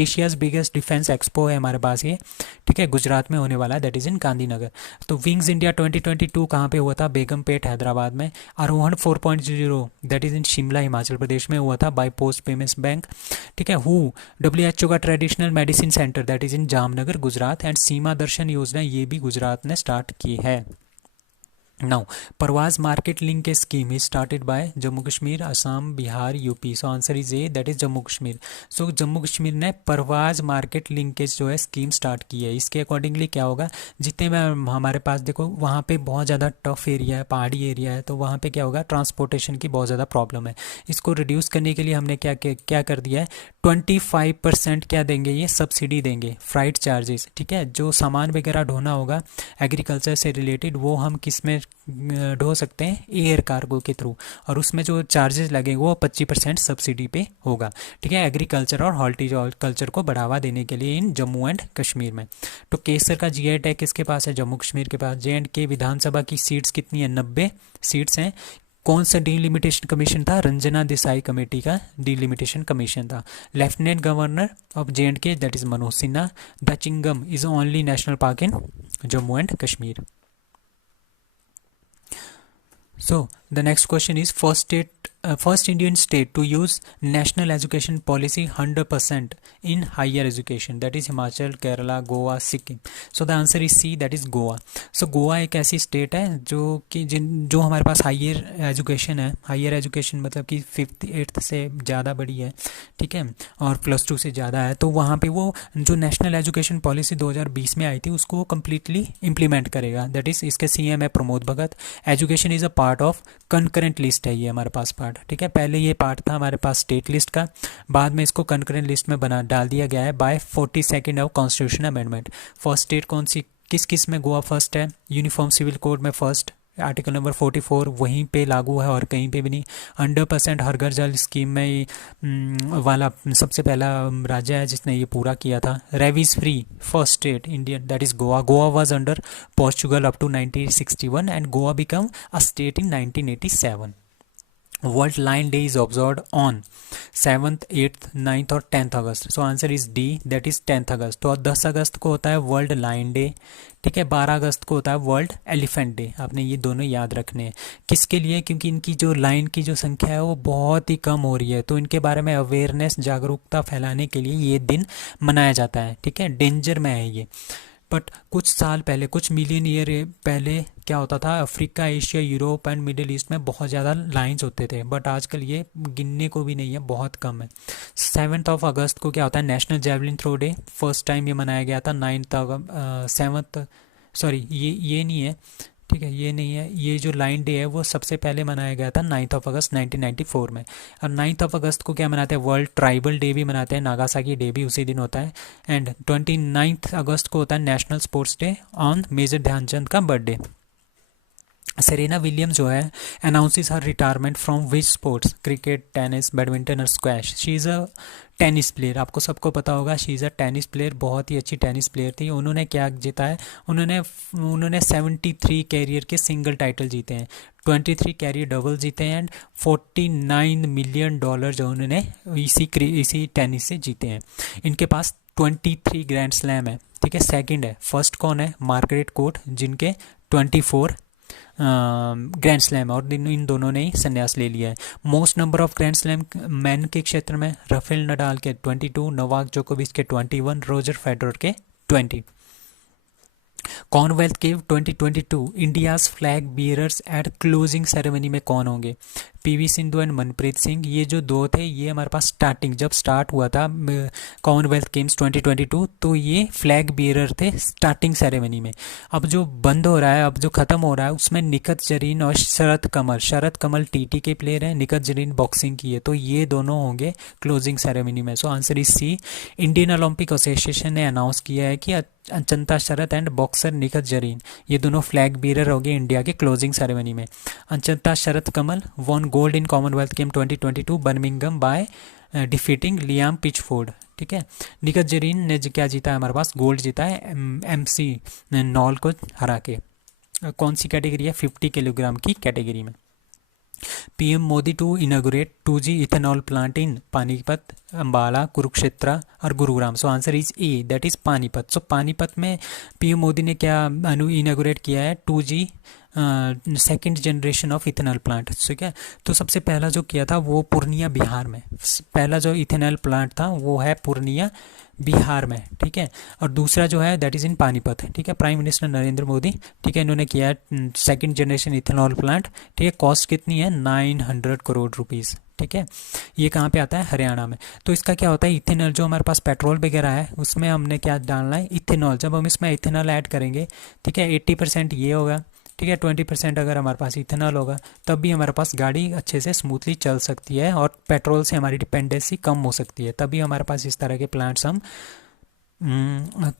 एशियाज बिगेस्ट डिफेंस एक्सपो है हमारे पास ये, ठीक है, गुजरात में होने वाला है, दैट इज़ इन गांधीनगर। तो विंग्स इंडिया 2022 कहाँ पे हुआ था? बेगमपेट हैदराबाद में। Arohan 4.0 that is in Shimla Himachal Pradesh में हुआ था बाय पोस्ट पेमेंट्स बैंक, ठीक है। हु WHO का traditional medicine centre that is in Jamnagar Gujarat. And Seema Darshan Yojana ये भी गुजरात ने स्टार्ट की है। Now, Parvaz market linkage scheme is started by Jammu Kashmir, Assam, Bihar, UP. So answer is A, that is Jammu Kashmir. So Jammu Kashmir ने परवाज market linkage जो है scheme start की है। इसके अकॉर्डिंगली क्या होगा, जितने में हमारे पास देखो वहाँ पे बहुत ज़्यादा टफ एरिया है, पहाड़ी एरिया है, तो वहाँ पे क्या होगा, ट्रांसपोर्टेशन की बहुत ज़्यादा प्रॉब्लम है। इसको रिड्यूस करने के लिए हमने क्या कर दिया है, 25% क्या देंगे, ये सब्सिडी देंगे, फ्राइट चार्जेस, ठीक है। जो सामान वगैरह ढोना होगा एग्रीकल्चर से रिलेटेड वो हम किस में ढो सकते हैं, एयर कार्गो के थ्रू, और उसमें जो चार्जेस लगेंगे वो 25% सब्सिडी पे होगा, ठीक है। एग्रीकल्चर और हॉर्टिकल्चर को बढ़ावा देने के लिए इन जम्मू एंड कश्मीर में। तो केसर का GI टैग किसके पास है, जम्मू कश्मीर के पास। J&K विधानसभा की सीट्स कितनी है, 90 सीट्स हैं। कौन सा डिलिमिटेशन कमीशन था, रंजना देसाई कमेटी का डिलिमिटेशन कमीशन था। Lieutenant governor of J&K that is Manoj Sinha. The Chingam is only national park in Jammu and Kashmir. So the next question is first Indian state to use national education policy 100% in higher education, that is Himachal, Kerala, Goa, Sikkim. So the answer is C, that is Goa. So Goa एक ऐसी state है जो हमारे पास higher education है, higher education मतलब कि 5th 8th से ज़्यादा बड़ी है, ठीक है, और +2 से ज़्यादा है। तो वहाँ पे वो जो नेशनल एजुकेशन पॉलिसी 2020 में आई थी उसको वो कम्प्लीटली इम्प्लीमेंट करेगा, दैट इज़ इसके CM है Pramod Bhagat. Education is a part of concurrent list है ये हमारे पास पार्ट, ठीक है। पहले ये पार्ट था हमारे पास स्टेट लिस्ट का, बाद में इसको कंकरेंट लिस्ट में डाल दिया गया है by 42nd of constitution amendment. First state कौन सी, किस में गोवा फर्स्ट है, यूनिफॉर्म सिविल कोड में फर्स्ट, आर्टिकल नंबर 44 वहीं पे लागू है और कहीं पे भी नहीं। 100% हर घर जल स्कीम में वाला सबसे पहला राज्य है जिसने ये पूरा किया था। Rabies free first state Indian that is Goa. Goa was under Portugal up to 1961 and Goa become a state in 1987। World lion day is observed on 7th 8th 9th और 10th August. So answer is D, that is 10th August. तो 10 अगस्त को होता है world lion day, ठीक है। 12 अगस्त को होता है वर्ल्ड एलिफेंट डे। आपने ये दोनों याद रखने हैं। किसके लिए, क्योंकि इनकी जो लाइन की जो संख्या है वो बहुत ही कम हो रही है, तो इनके बारे में अवेयरनेस जागरूकता फैलाने के लिए ये दिन मनाया जाता है, ठीक है। डेंजर में है ये, बट कुछ साल पहले, कुछ मिलियन ईयर पहले क्या होता था, Africa, Asia, Europe and middle east में बहुत ज़्यादा लाइंस होते थे, बट आजकल ये गिनने को भी नहीं है, बहुत कम है। 7th अगस्त को क्या होता है, national javelin throw day. First time ये मनाया गया था 7th सॉरी ये नहीं है, ठीक है, ये नहीं है। ये जो लाइन डे है वो सबसे पहले मनाया गया था 9th अगस्त 1994 में। और 9th अगस्त को क्या मनाते हैं, वर्ल्ड ट्राइबल डे भी मनाते हैं, नागासाकी डे भी उसी दिन होता है। एंड 29th अगस्त को होता है national sports day on Major Dhyan Chand का बर्थडे। सेरेना विलियम्स जो है announces her retirement from which sports, cricket, tennis, badminton और squash. She is a tennis player, आपको सबको पता होगा, she is a tennis player, बहुत ही अच्छी टेनिस प्लेयर थी। उन्होंने क्या जीता है, उन्होंने 73 कैरियर के सिंगल टाइटल जीते हैं, 23 कैरियर डबल जीते हैं एंड $49 मिलियन जो उन्होंने इसी टेनिस से जीते हैं। इनके पास 23 ग्रैंड स्लैम है, ठीक है। सेकंड है, फर्स्ट कौन है, मार्गरेट कोर्ट जिनके 24 ग्रैंड स्लैम है और इन दोनों ने ही संन्यास ले लिया है। Most number of grand slam man के क्षेत्र में राफेल नडाल के 22, नोवाक जोकोविच के 21, रोजर फेडरर के 20। Commonwealth game 2022 India's flag bearers at closing ceremony में कौन होंगे, PV सिंधु एंड मनप्रीत सिंह। ये जो दो थे ये हमारे पास स्टार्टिंग जब स्टार्ट हुआ था कॉमनवेल्थ गेम्स 2022 तो ये फ्लैग बियरर थे स्टार्टिंग सेरेमनी में। अब जो बंद हो रहा है, अब जो ख़त्म हो रहा है उसमें निखत जरीन और शरद कमल TT के प्लेयर हैं, निखत जरीन बॉक्सिंग की है, तो ये दोनों होंगे क्लोजिंग सेरेमनी में। So answer is C. Indian Olympic association ने अनाउंस किया है कि अंचंता शरद एंड बॉक्सर निखत जरीन ये दोनों फ्लैग बीरर हो गए इंडिया के क्लोजिंग सेरेमनी में। Achanta Sharath Kamal won gold in Commonwealth game 2022 Birmingham by defeating Liam Pitchford, ठीक है। निखत जरीन ने क्या जीता है, हमारे पास गोल्ड जीता है MC नॉल को हरा के। कौन सी कैटेगरी है, 50 किलोग्राम की कैटेगरी में। PM Modi to inaugurate 2G ethanol plant in Panipat, Ambala, Kurukshetra और Gurugram. So answer is A, that is Panipat. So Panipat में पीएम मोदी ने क्या इनॉग्रेट किया है? 2G second generation of ethanol plant. ठीक है, तो सबसे पहला जो किया था वो पूर्णिया बिहार में, पहला जो इथेनॉल प्लांट था वो है पूर्णिया बिहार में। ठीक है, और दूसरा जो है दैट इज़ इन पानीपत। ठीक है, प्राइम मिनिस्टर नरेंद्र मोदी, ठीक है, इन्होंने किया है सेकंड जनरेशन इथेनॉल प्लांट। ठीक है, कॉस्ट कितनी है? 900 करोड़ रुपीज़। ठीक है, ये कहाँ पे आता है? हरियाणा में। तो इसका क्या होता है? इथेनॉल, जो हमारे पास पेट्रोल वगैरह है उसमें हमने क्या डालना है? इथेनॉल। जब हम इसमें इथेनॉल ऐड करेंगे, ठीक है, 80% ये होगा, ठीक है, 20% अगर हमारे पास इथेनॉल होगा, तब भी हमारे पास गाड़ी अच्छे से स्मूथली चल सकती है और पेट्रोल से हमारी डिपेंडेंसी कम हो सकती है। तभी हमारे पास इस तरह के प्लांट्स हम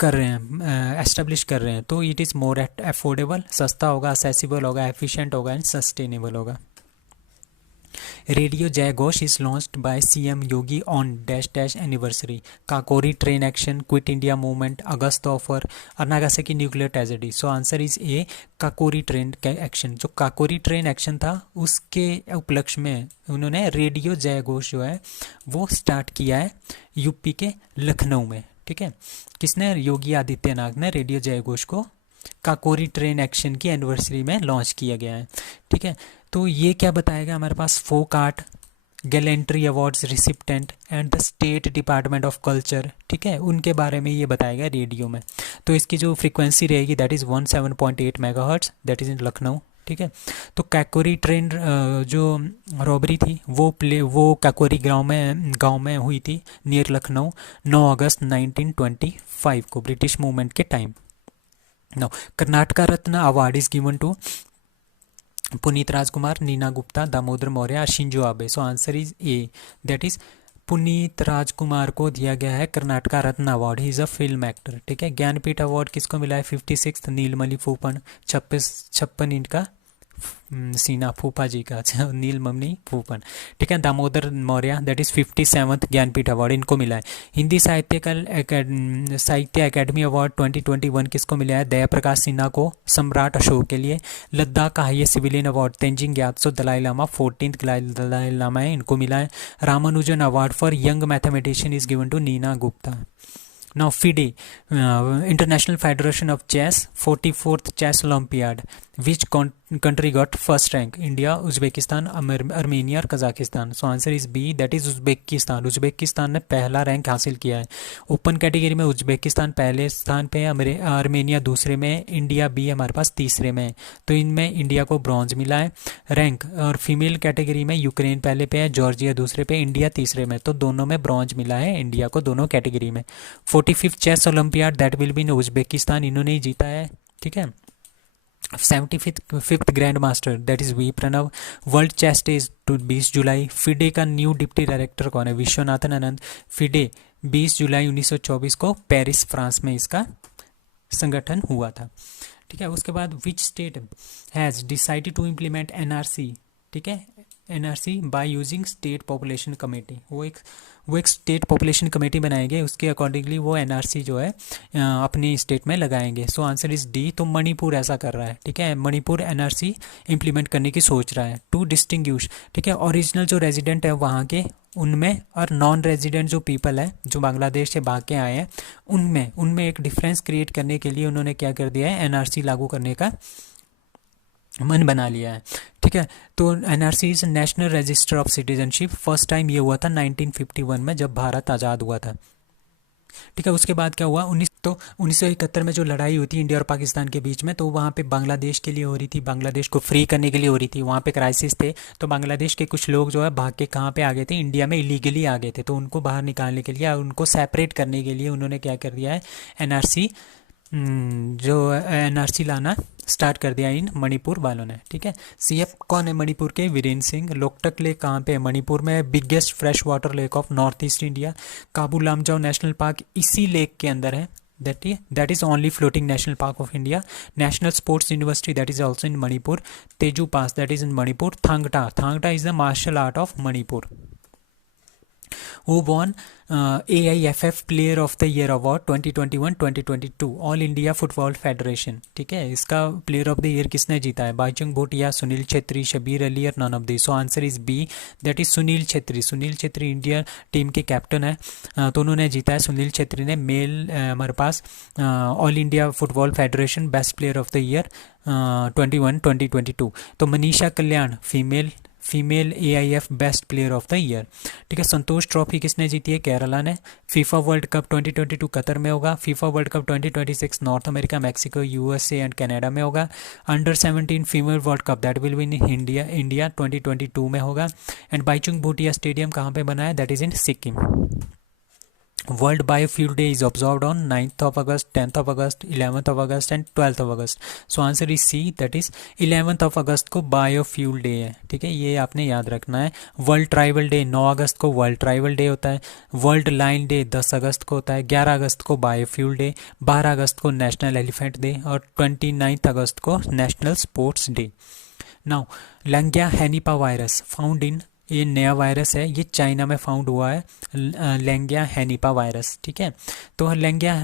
कर रहे हैं, एस्टेब्लिश कर रहे हैं। तो इट इज़ मोर अफोर्डेबल, सस्ता होगा, असेसिबल होगा, एफिशिएंट होगा एंड सस्टेनेबल होगा। Radio Jai Ghosh is launched by CM Yogi on dash dash anniversary, Kakori train action, quit India movement, August offer और Nagasaki nuclear tragedy. So answer is A, Kakori train action. जो Kakori train action था उसके उपलक्ष्य में उन्होंने रेडियो जय घोष जो है वो स्टार्ट किया है यूपी के लखनऊ में। ठीक है, किसने? योगी आदित्यनाथ ने रेडियो जय घोष को काकोरी ट्रेन एक्शन की एनिवर्सरी में लॉन्च किया गया है। ठीक है, तो ये क्या बताएगा हमारे पास? Folk art, gallantry awards recipient and the state department of culture, ठीक है, उनके बारे में ये बताएगा रेडियो में। तो इसकी जो फ्रीक्वेंसी रहेगी that is 17.8 megahertz, that is in Lucknow. ठीक है, तो काकोरी ट्रेन जो रॉबरी थी वो काकोरी गांव में हुई थी नियर लखनऊ 9 अगस्त 1925 को, ब्रिटिश मूवमेंट के time. No, Karnataka Ratna award is given to Puneeth Rajkumar, Neena Gupta, Damodar Maurya, Shinzo Abe. So answer is A, that is Puneeth Rajkumar को दिया गया है Karnataka Ratna award, he is a film actor. ठीक है, ज्ञानपीठ अवार्ड किसको मिला है? 56 नीलमणि फूफन, 56 इनका सीना फूफा जी का, नीलमणि फूफन। ठीक है, Damodar Maurya that is 57th Jnanpith award इनको मिला है। हिंदी साहित्य अकेडमी अवार्ड 2021 किसको मिला है? दया प्रकाश सिन्हा को, सम्राट अशोक के लिए। लद्दाख का highest civilian award Tenzin Gyatso Dalai Lama, 14th Dalai Lama है, इनको मिला है। Ramanujan award for young mathematician is given to Neena Gupta. Now FIDE, International Federation of Chess, 44th Chess Olympiad, which country got first rank? India, Uzbekistan, Armenia और Kazakhstan. So answer is B, that is Uzbekistan. Uzbekistan ने पहला rank हासिल किया है। Open category में Uzbekistan पहले स्थान पे है, आर्मेनिया दूसरे में, इंडिया बी हमारे पास तीसरे में है। तो इनमें इंडिया को ब्रॉन्ज मिला है रैंक। और फीमेल कैटेगरी में यूक्रेन पहले पे है, जॉर्जिया दूसरे पे, इंडिया तीसरे में। तो दोनों में ब्रॉन्ज मिला है इंडिया को, दोनों कैटेगरी में। 45th chess olympiad that will be in Uzbekistan, इन्होंने ही जीता है। ठीक है, 75th grand master that is V Pranav. World chess day 20 जुलाई। फिडे का न्यू डिप्टी डायरेक्टर कौन है? विश्वनाथन आनंद। फिडे 20 जुलाई 1924 को पेरिस फ्रांस में इसका संगठन हुआ था। ठीक है, उसके बाद which state has decided to implement NRC? ठीक है, NRC by using state population committee. वो एक स्टेट पॉपुलेशन कमेटी बनाएंगे, उसके अकॉर्डिंगली वो एनआरसी जो है अपनी स्टेट में लगाएंगे। सो आंसर इज डी। तो मणिपुर ऐसा कर रहा है। ठीक है, मणिपुर एनआरसी इम्प्लीमेंट करने की सोच रहा है। टू डिस्टिंग्विश, ठीक है, ओरिजिनल जो रेजिडेंट है वहाँ के उनमें और नॉन रेजिडेंट जो पीपल है जो बांग्लादेश से भाग के आए हैं उनमें एक डिफरेंस क्रिएट करने के लिए उन्होंने क्या कर दिया है? एनआरसी लागू करने का मन बना लिया है। ठीक है, तो NRC is national register of citizenship. First time ये हुआ था 1951 में जब भारत आज़ाद हुआ था। ठीक है, उसके बाद क्या हुआ? 1971 में जो लड़ाई हुई थी इंडिया और पाकिस्तान के बीच में, तो वहाँ पे बांग्लादेश के लिए हो रही थी, बांग्लादेश को फ्री करने के लिए हो रही थी। वहाँ पे क्राइसिस थे, तो बांग्लादेश के कुछ लोग जो है भाग के कहाँ पे आ गए थे? इंडिया में इलीगली आ गए थे। तो उनको बाहर निकालने के लिए और उनको सेपरेट करने के लिए उन्होंने क्या कर दिया है? एनआरसी जो एनआरसी लाना स्टार्ट कर दिया इन मणिपुर वालों ने। ठीक है, सीएम कौन है मणिपुर के? वीरेंद्र सिंह। लोकटक लेक कहाँ पे है? मणिपुर में। Biggest fresh water lake of north east India. Kabu Lamjao national park इसी लेक के अंदर है, that is only floating national park of India. National sports university that is also in Manipur. Tezu pass that is in Manipur. Thangta is the martial art of Manipur. Who won AIFF player of the year award 2021-2022 all India football federation. ठीक है, इसका player of the year किसने जीता है? बाईचुंग भूटिया, सुनील छेत्री, शबीर अली और none of this. So answer is B, that is Sunil Chhetri. Sunil Chhetri India team के captain है, तो उन्होंने जीता है। सुनील छेत्री ने मेल हमारे पास all India football federation best player of the year 2021-2022। तो Manisha Kalyan female AIF best player of the year. ठीक है, संतोष ट्रॉफी किसने जीती है? केरला ने। फीफा वर्ल्ड कप 2022 कतर में होगा। FIFA world cup 2026 north America, Mexico, USA and Canada में होगा। Under 17 female world cup that will be in India 2022 में होगा। एंड बाईचुंग भूटिया स्टेडियम कहाँ पे बना है? That is in Sikkim. World biofuel day is observed on 9th of August, 10th of August, 11th of August and 12th of August। So answer is C, that is 11th of August को biofuel day है। ठीक है, ये आपने याद रखना है। World tribal day 9 अगस्त को वर्ल्ड ट्राइबल डे होता है। वर्ल्ड लाइन डे 10 अगस्त को होता है। 11 अगस्त को बायोफ्यूल डे, 12 अगस्त को नेशनल एलिफेंट डे और 29 अगस्त को national sports day. Now Langya henipavirus found in, ये नया वायरस है, ये चाइना में फाउंड हुआ है, लैंगिया हैनिपा वायरस। ठीक है, तो लैंगिया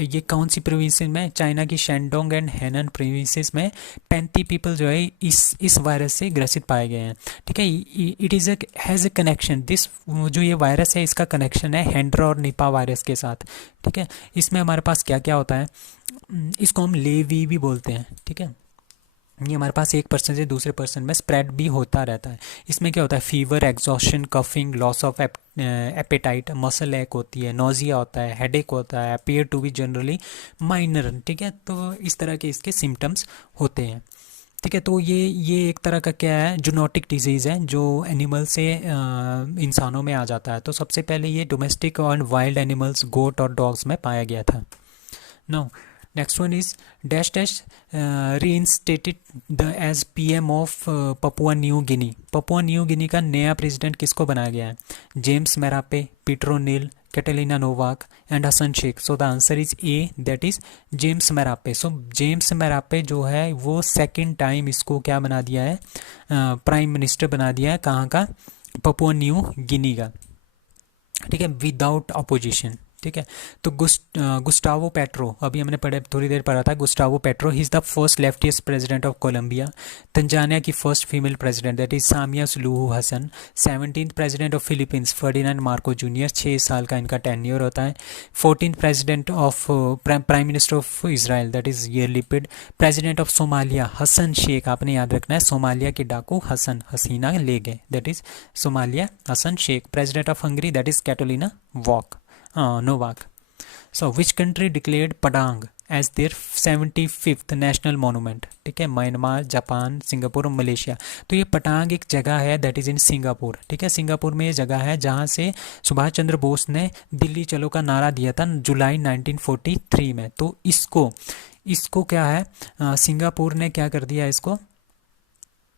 ये कौन सी प्रोविंसेस में? चाइना की शेंडोंग एंड हेनन प्रोविंसेस में 35 पीपल जो है इस वायरस से ग्रसित पाए गए हैं। ठीक है, it is has a connection, this जो ये वायरस है इसका कनेक्शन है हैंड्रा और निपा वायरस के साथ। ठीक है, इसमें हमारे पास क्या क्या होता है? इसको हम लेवी भी बोलते हैं। ठीक है, ये हमारे पास एक पर्सन से दूसरे पर्सन में स्प्रेड भी होता रहता है। इसमें क्या होता है? Fever, exhaustion, coughing, loss of appetite, muscle एक होती है, नोजिया होता है, हेडेक होता है, appear to be generally minor. ठीक है, तो इस तरह के इसके सिम्टम्स होते हैं। ठीक है, तो ये एक तरह का क्या है? जूनोटिक डिजीज़ है जो एनिमल से इंसानों में आ जाता है। तो सबसे पहले ये डोमेस्टिक और वाइल्ड एनिमल्स, गोट और डॉग्स में पाया गया था। Now next one is dash dash reinstated the as PM of Papua New Guinea. Papua New Guinea का नया प्रेसिडेंट किसको बनाया गया है? James Marape, Peter O'Neill, Katalin Novak and Hassan Sheikh. So the answer is A, that is James Marape. So James Marape जो है वो second time इसको क्या बना दिया है? प्राइम मिनिस्टर बना दिया है। कहाँ का? पपुआ न्यू गिनी का। ठीक है, विदाउट अपोजिशन। ठीक है, तो गुस्टावो पेट्रो, अभी हमने थोड़ी देर पढ़ा था, Gustavo Petro he is the first leftist president of Colombia. Tanzania की first female president that is Samia Suluhu Hassan. 17th president of Philippines Ferdinand Marcos Junior, 6 साल का इनका टेन्योर होता है। 14th president of prime minister of Israel that is Yair Lapid. President of Somalia Hassan Sheikh, आपने याद रखना है, Somalia के डाकू हसन हसीना ले गए, that is Somalia Hassan Sheikh. President of Hungary that is Katalin Novak. So which country declared Padang as their 75th national monument? ठीक है, म्यांमार, जापान, सिंगापुर और मलेशिया। तो ये पटांग एक जगह है दैट इज़ इन सिंगापुर। ठीक है, सिंगापुर में ये जगह है जहाँ से सुभाष चंद्र बोस ने दिल्ली चलो का नारा दिया था जुलाई 1943 में। तो इसको क्या है, सिंगापुर ने क्या कर दिया, इसको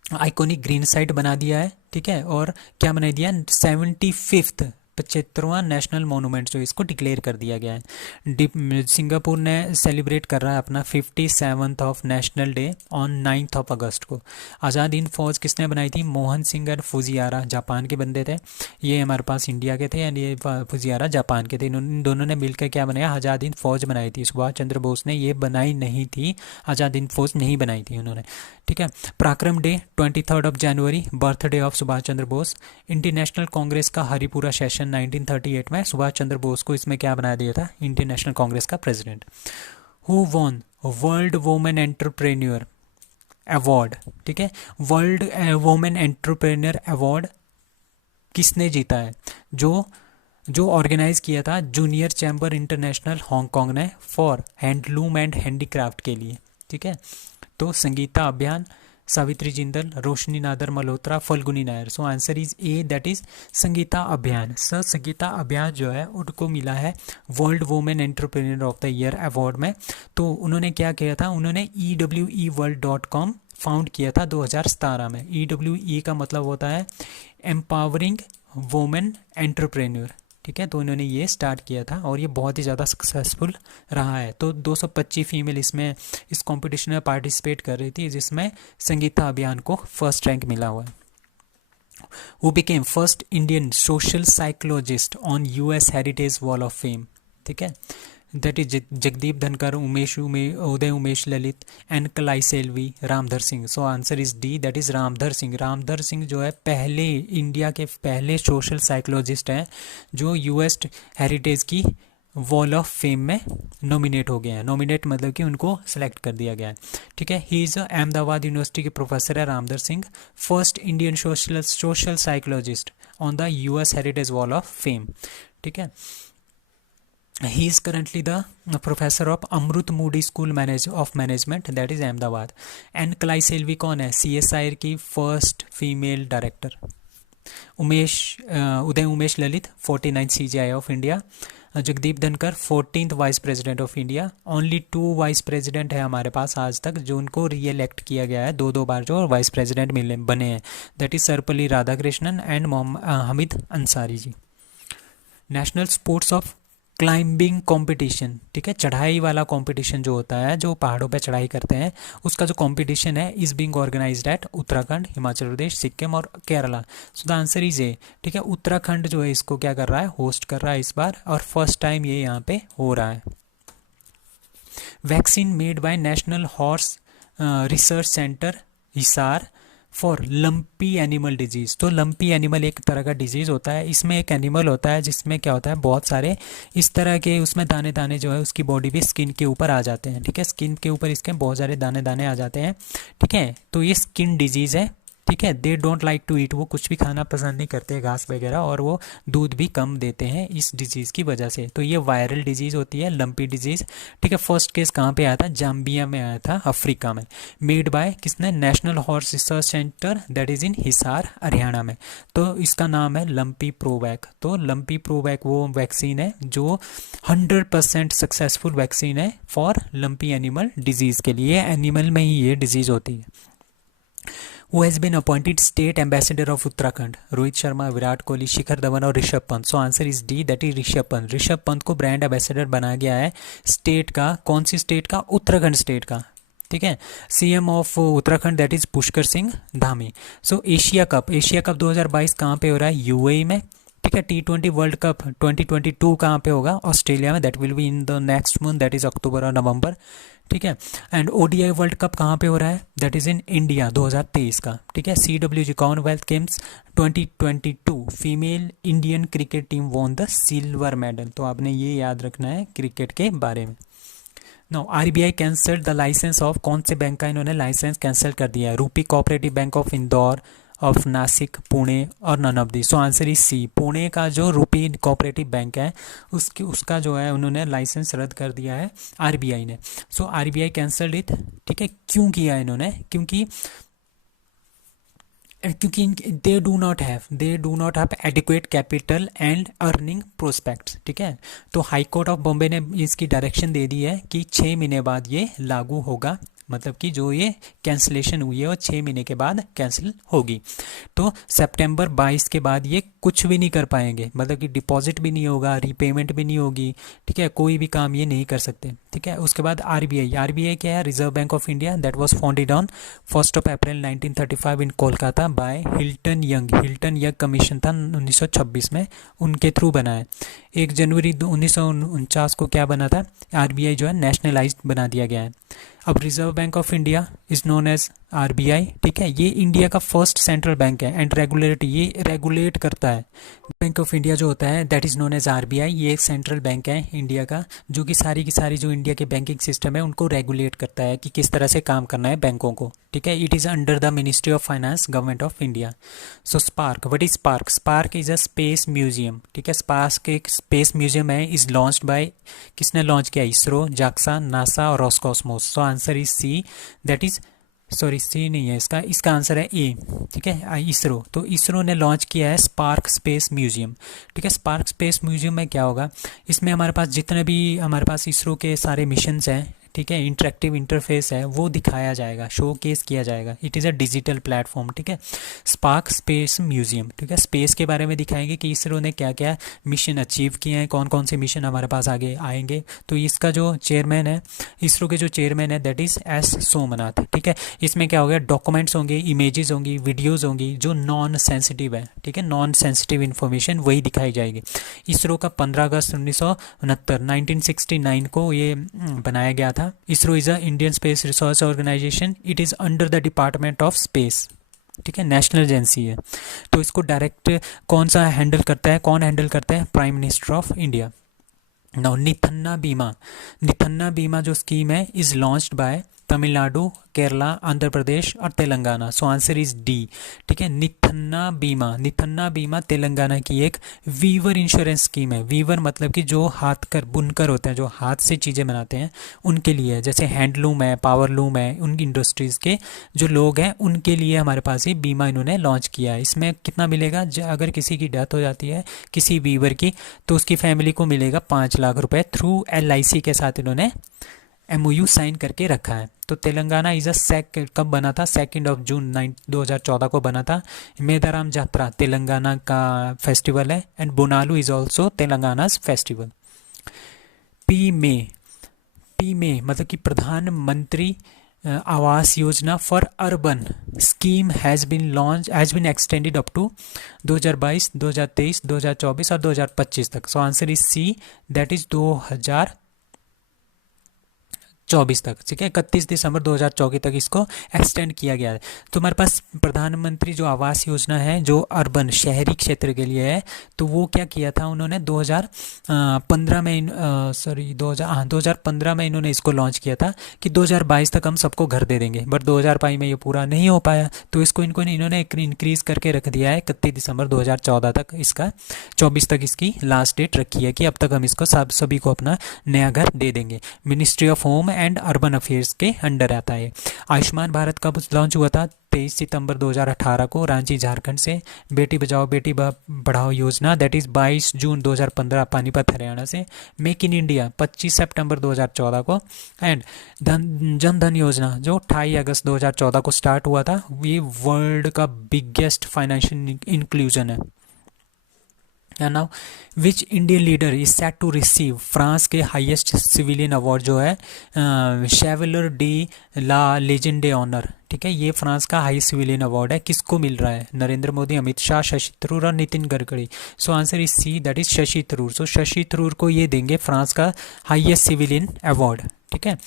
आइकॉनिक ग्रीन साइट बना दिया है। ठीक है, और क्या बना दिया? 75वां 75वां नेशनल मोनूमेंट जो इसको डिक्लेयर कर दिया गया है। सिंगापुर ने सेलिब्रेट कर रहा है अपना 57th of national day on 9th of अगस्त को। आज़ाद हिंद फौज किसने बनाई थी? मोहन सिंह और फुजियारा, जापान के बंदे थे। ये हमारे पास इंडिया के थे, यानी ये फुजियारा जापान के थे। इन दोनों ने मिलकर क्या बनाया? आज़ाद हिंद फौज बनाई थी। सुभाष चंद्र बोस ने ये बनाई नहीं थी, आज़ाद हिंद फौज नहीं बनाई थी उन्होंने। ठीक है, पराक्रम day 23rd of January, birthday of Subhash Chandra Bose. Indian national Congress का हरिपुरा सेशन 1938 में सुभाष चंद्र बोस को इसमें क्या बना दिया था? इंडियन नेशनल कांग्रेस का president. Who won world women entrepreneur award? ठीक है, वर्ल्ड वुमेन एंटरप्रेन्योर अवार्ड किसने जीता है? जो ऑर्गेनाइज किया था जूनियर चैम्बर इंटरनेशनल हांगकांग ने फॉर हैंडलूम एंड हैंडीक्राफ्ट के लिए। ठीक है, तो Sangeeta Abhiyan, Savitri Jindal, Roshni Nadar Malhotra, Falguni Nayar. So answer is A, that is Sangeeta Abhiyan. Sir Sangeeta Abhiyan जो है उनको मिला है world women entrepreneur of the year award में। तो उन्होंने क्या किया था? उन्होंने eweworld.com फाउंड किया था 2017 में। EWE का मतलब होता है एम्पावरिंग वुमेन एंटरप्रेन्योर। ठीक है, तो इन्होंने ये स्टार्ट किया था और ये बहुत ही ज़्यादा सक्सेसफुल रहा है। तो 225 फीमेल इसमें इस कंपटीशन में पार्टिसिपेट कर रही थी, जिसमें संगीता अभियान को फर्स्ट रैंक मिला हुआ है। Who became first Indian social psychologist on US heritage wall of fame, ठीक है, दैट इज जगदीप धनकर, उदय Umesh Lalit, and Kalai Selvi, Ramdhar Singh. So answer is D, that is Ramdhar Singh. Ramdhar Singh जो है पहले इंडिया के पहले सोशल साइकोलॉजिस्ट हैं जो यूएस हेरिटेज की वॉल ऑफ फेम में नॉमिनेट हो गए हैं। नॉमिनेट मतलब कि उनको सेलेक्ट कर दिया गया है, ठीक है। ही इज़ अहमदाबाद यूनिवर्सिटी के प्रोफेसर है Ramdhar Singh, first Indian social psychologist on the US heritage wall of fame, ठीक है। He is currently the professor of Amrut Mody school of management, that is Ahmedabad. And Kalai Selvi कौन है? CSIR की first female director. Uday Umesh Lalit 49 CGI of India. Jagdeep Dhankhar 14th vice president of India. Only 2 vice president है हमारे पास आज तक जो उनको री इलेक्ट किया गया है, दो बार जो वाइस प्रेसिडेंट बने हैं, that is Sarvepalli Radhakrishnan and Hamid Ansari ji. National sports of climbing competition, ठीक है, चढ़ाई वाला कंपटीशन जो होता है, जो पहाड़ों पे चढ़ाई करते हैं, उसका जो कंपटीशन है is being organised at Uttarakhand, Himachal Pradesh, Sikkim और Kerala. So the answer is A, ठीक है, उत्तराखंड जो है इसको क्या कर रहा है, होस्ट कर रहा है इस बार, और फर्स्ट टाइम ये यहाँ पे हो रहा है। Vaccine made by national horse research centre Hisar for lumpy animal disease. तो लंपी एनिमल एक तरह का डिजीज होता है, इसमें एक एनिमल होता है जिसमें क्या होता है, बहुत सारे इस तरह के उसमें दाने दाने जो है उसकी बॉडी पे स्किन के ऊपर आ जाते हैं, ठीक है, स्किन के ऊपर इसके बहुत सारे दाने दाने आ जाते हैं, ठीक है, तो ये स्किन डिजीज है, ठीक है। They don't like to eat, वो कुछ भी खाना पसंद नहीं करते, घास वगैरह, और वो दूध भी कम देते हैं इस डिजीज़ की वजह से। तो ये वायरल डिजीज़ होती है, लंपी डिजीज़, ठीक है। फर्स्ट केस कहाँ पे आया था? जाम्बिया में आया था, अफ्रीका में। मेड बाय किसने? National horse research centre, that is इन हिसार, हरियाणा में। तो इसका नाम है लंपी प्रोवैक। तो लंपी प्रोवैक वो वैक्सीन है जो 100% सक्सेसफुल वैक्सीन है फॉर लंपी एनिमल डिजीज़ के लिए, एनिमल में ही ये डिजीज़ होती है। Who has been appointed state ambassador of Uttarakhand? Rohit Sharma, Virat Kohli, Shikhar Dhawan और ऋषभ पंत। सो answer is D, that is Rishabh Pant. Rishabh Pant को ब्रांड एम्बेसडर बनाया गया है स्टेट का, कौन सी स्टेट का? उत्तराखंड स्टेट का, ठीक है। CM of Uttarakhand that is Pushkar Singh Dhami. So Asia cup 2022 कहाँ पे हो रहा है? UAE में, ठीक है। T20 वर्ल्ड कप 2022 कहाँ पे होगा? ऑस्ट्रेलिया में, that will be in the next month, that is अक्टूबर और नवंबर, ठीक है। एंड ODI वर्ल्ड कप कहाँ पे हो रहा है? दैट इज इन इंडिया 2023 का, ठीक है। CWG Commonwealth Games 2022 female Indian cricket team won the silver medal. तो आपने ये याद रखना है क्रिकेट के बारे में। No, RBI cancelled the licence of, कौन से बैंक का इन्होंने लाइसेंस कैंसिल कर दिया है? Rupee cooperative bank of Indore, of Nasik, Pune और none of the. So answer is C, Pune का जो रूपी कोऑपरेटिव बैंक है उसका जो है उन्होंने लाइसेंस रद्द कर दिया है RBI ने। सो RBI कैंसल्ड इट, ठीक है। क्यों किया इन्होंने? क्योंकि they do not have adequate capital and earning prospects, ठीक है। तो हाई कोर्ट ऑफ बॉम्बे ने इसकी डायरेक्शन दे दी है कि 6 महीने बाद ये लागू होगा, मतलब कि जो ये कैंसिलेशन हुई है वो 6 महीने के बाद कैंसिल होगी। तो सितंबर 22 के बाद ये कुछ भी नहीं कर पाएंगे, मतलब कि डिपॉजिट भी नहीं होगा, रीपेमेंट भी नहीं होगी, ठीक है, कोई भी काम ये नहीं कर सकते, ठीक है। उसके बाद RBI क्या है? Reserve bank of India, that was founded on 1 April 1935 in Kolkata by Hilton young commission था 1926 में, उनके थ्रू बना है। 1 जनवरी 1949 को क्या बना था? RBI जो है नेशनलाइज्ड बना दिया गया है। अब reserve bank of India is known as RBI, ठीक है। ये इंडिया का फर्स्ट सेंट्रल बैंक है एंड ये रेगुलेट करता है। बैंक ऑफ इंडिया जो होता है that is known as RBI, ये एक सेंट्रल बैंक है इंडिया का जो कि सारी की सारी जो इंडिया के बैंकिंग सिस्टम है उनको रेगुलेट करता है कि किस तरह से काम करना है बैंकों को, ठीक है। It is under the ministry of finance, government of India. So spark, what is spark? Spark is a space museum, ठीक है। स्पार्क एक स्पेस म्यूजियम है, इज लॉन्च्ड बाय, किसने लॉन्च किया? इसरो, जाक्सा, नासा और Roscosmos. So answer is C, that is C नहीं है इसका आंसर है ए, ठीक है, इसरो। तो इसरो ने लॉन्च किया है स्पार्क स्पेस म्यूजियम, ठीक है। स्पार्क स्पेस म्यूजियम में क्या होगा? इसमें हमारे पास जितने भी हमारे पास इसरो के सारे मिशंस हैं, ठीक है, इंटरेक्टिव इंटरफेस है वो दिखाया जाएगा, शो केस किया जाएगा। It is a digital platform, ठीक है। स्पार्क स्पेस म्यूजियम, ठीक है, स्पेस के बारे में दिखाएंगे कि इसरो ने क्या क्या मिशन अचीव किए हैं, कौन कौन से मिशन हमारे पास आगे आएंगे। तो इसका जो चेयरमैन है, इसरो के जो चेयरमैन है दैट इज़ एस सोमनाथ, ठीक है। इसमें क्या हो गया, डॉक्यूमेंट्स होंगे, इमेजेस होंगी, वीडियोज़ होंगी जो नॉन सेंसिटिव है, ठीक है, नॉन सेंसिटिव इन्फॉर्मेशन वही दिखाई जाएगी। इसरो का 15 अगस्त 1969 को ये बनाया गया था। ISRO is a Indian space research organisation, it is under the department of space, ठीक है, नेशनल एजेंसी है। तो इसको डायरेक्ट कौन सा हैंडल करता है, कौन हैंडल करता है, prime minister of India. Now Nethanna Bima जो स्कीम है is launched by Tamil Nadu, Kerala, Andhra Pradesh और Telangana. So answer is D, ठीक है। निथन्ना बीमा तेलंगाना की एक वीवर इंश्योरेंस स्कीम है। वीवर मतलब कि जो हाथ कर बुनकर होते हैं, जो हाथ से चीज़ें बनाते हैं उनके लिए है, जैसे हैंडलूम है, पावरलूम है, उन इंडस्ट्रीज़ के जो लोग हैं उनके लिए हमारे पास ये बीमा इन्होंने लॉन्च किया है। इसमें कितना मिलेगा, अगर किसी की डेथ हो जाती है किसी वीवर की, तो उसकी फैमिली को मिलेगा 5 लाख रुपए थ्रू LIC के साथ इन्होंने MOU साइन करके रखा है। तो तेलंगाना इज़ अ कब बना था, 2 जून 2014 को बना था। मेदाराम जात्रा तेलंगाना का फेस्टिवल है and Bonalu is also Telangana's festival. P में मतलब कि Pradhan Mantri Awas Yojana for urban scheme has been extended up to 2022, 2023, 2024 और 2025 तक। So answer is C, that is 2024 तक, ठीक है। 31 दिसंबर 2024 तक इसको एक्सटेंड किया गया है। तो हमारे पास प्रधानमंत्री जो आवास योजना है जो अर्बन शहरी क्षेत्र के लिए है, तो वो क्या किया था उन्होंने 2015 में 2015 में इन्होंने इसको लॉन्च किया था कि 2022 तक हम सबको घर दे देंगे, बट 2022 में ये पूरा नहीं हो पाया। तो इसको इन्होंने इंक्रीज़ करके रख दिया है 31 दिसंबर 2014 तक, इसका 24 तक इसकी लास्ट डेट रखी है कि अब तक हम इसको सभी को अपना नया घर दे देंगे। Ministry of home and urban affairs के अंडर आता है। आयुष्मान भारत कब लॉन्च हुआ था, 23 सितंबर 2018 को रांची झारखंड से। बेटी बचाओ बेटी पढ़ाओ योजना दैट इज़ 22 जून 2015 पानीपत हरियाणा से। मेक इन इंडिया 25 सितंबर 2014 को। एंड जन धन योजना जो 28 अगस्त 2014 को स्टार्ट हुआ था, ये वर्ल्ड का बिगेस्ट फाइनेंशियल इंक्लूजन है। Now which Indian leader is set to receive France के हाईएस्ट सिविलियन अवार्ड जो है Chevalier de la Legion de Honneur, ठीक है। ये फ्रांस का हाई सिविलियन अवार्ड है, किसको मिल रहा है, नरेंद्र मोदी, अमित शाह, शशि थरूर और Nitin Gadkari. So answer is C, that is Shashi Tharoor. So Shashi Tharoor को ये देंगे फ्रांस का हाईएस्ट सिविलियन अवार्ड, ठीक है।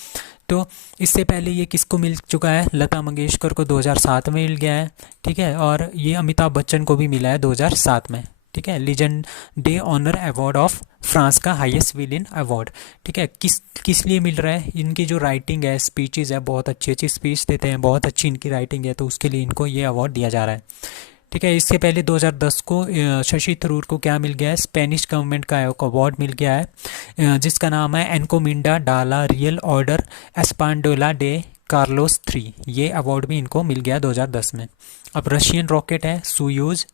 तो इससे पहले ये किसको मिल चुका है, लता मंगेशकर को 2007 में मिल गया है, ठीक है। और ये अमिताभ बच्चन को भी मिला है 2007 में, ठीक है। Legion de Honneur award of France का हाईएस्ट सिविलियन अवार्ड, ठीक है। किस लिए मिल रहा है, इनकी जो राइटिंग है, स्पीचेस है, बहुत अच्छी स्पीच देते हैं, बहुत अच्छी इनकी राइटिंग है, तो उसके लिए इनको ये अवार्ड दिया जा रहा है, ठीक है। इससे पहले 2010 को शशि थरूर को क्या मिल गया है, स्पेनिश गवर्नमेंट का अवार्ड मिल गया है जिसका नाम है एनकोमिंडा डाला रियल ऑर्डर एस्पांडोला डे कार्लोस 3। ये अवार्ड भी इनको मिल गया 2010 में। अब रशियन रॉकेट है सोयूज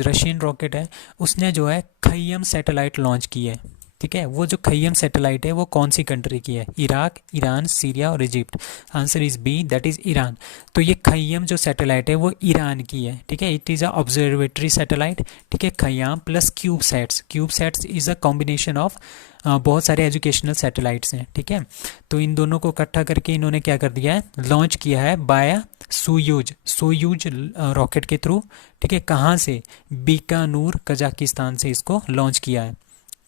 रशियन रॉकेट है, उसने जो है खय्यम सैटेलाइट लॉन्च की है, ठीक है। वो जो खय्यम सैटेलाइट है वो कौन सी कंट्री की है, इराक, ईरान, सीरिया और Egypt. Answer is B, that is Iran. तो ये खय्यम जो सैटेलाइट है वो ईरान की है, ठीक है। It is a observatory satellite, ठीक है। Khayyam plus CubeSats is a combination of बहुत सारे एजुकेशनल सैटेलाइट्स हैं, ठीक है। तो इन दोनों को इकट्ठा करके इन्होंने क्या कर दिया है, लॉन्च किया है बाय सोयूज रॉकेट के थ्रू, ठीक है। कहाँ से, बीकानूर कजाकिस्तान से इसको लॉन्च किया है,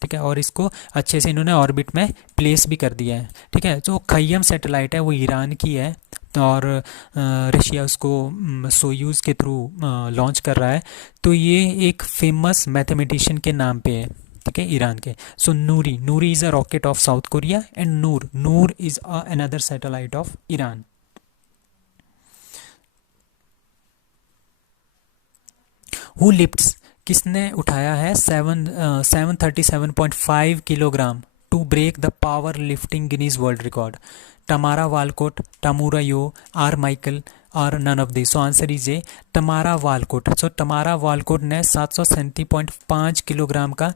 ठीक है। और इसको अच्छे से इन्होंने ऑर्बिट में प्लेस भी कर दिया है, ठीक है। जो खय्यम सैटेलाइट है वो ईरान की है और रशिया उसको सोयूज़ के थ्रू लॉन्च कर रहा है। तो ये एक फेमस मैथमेटिशियन के नाम पे है, ठीक है, ईरान के। So Nuri is a rocket of South Korea and Noor is another satellite of Iran. Who lifts, किसने उठाया है 737.5 kilogram to break the powerlifting Guinness world record. Tamara Walcott, Tamura Yo, R Michael और none of this. So answer is A Tamara Walcott. So Tamara Walcott ने 737.5 kilogram का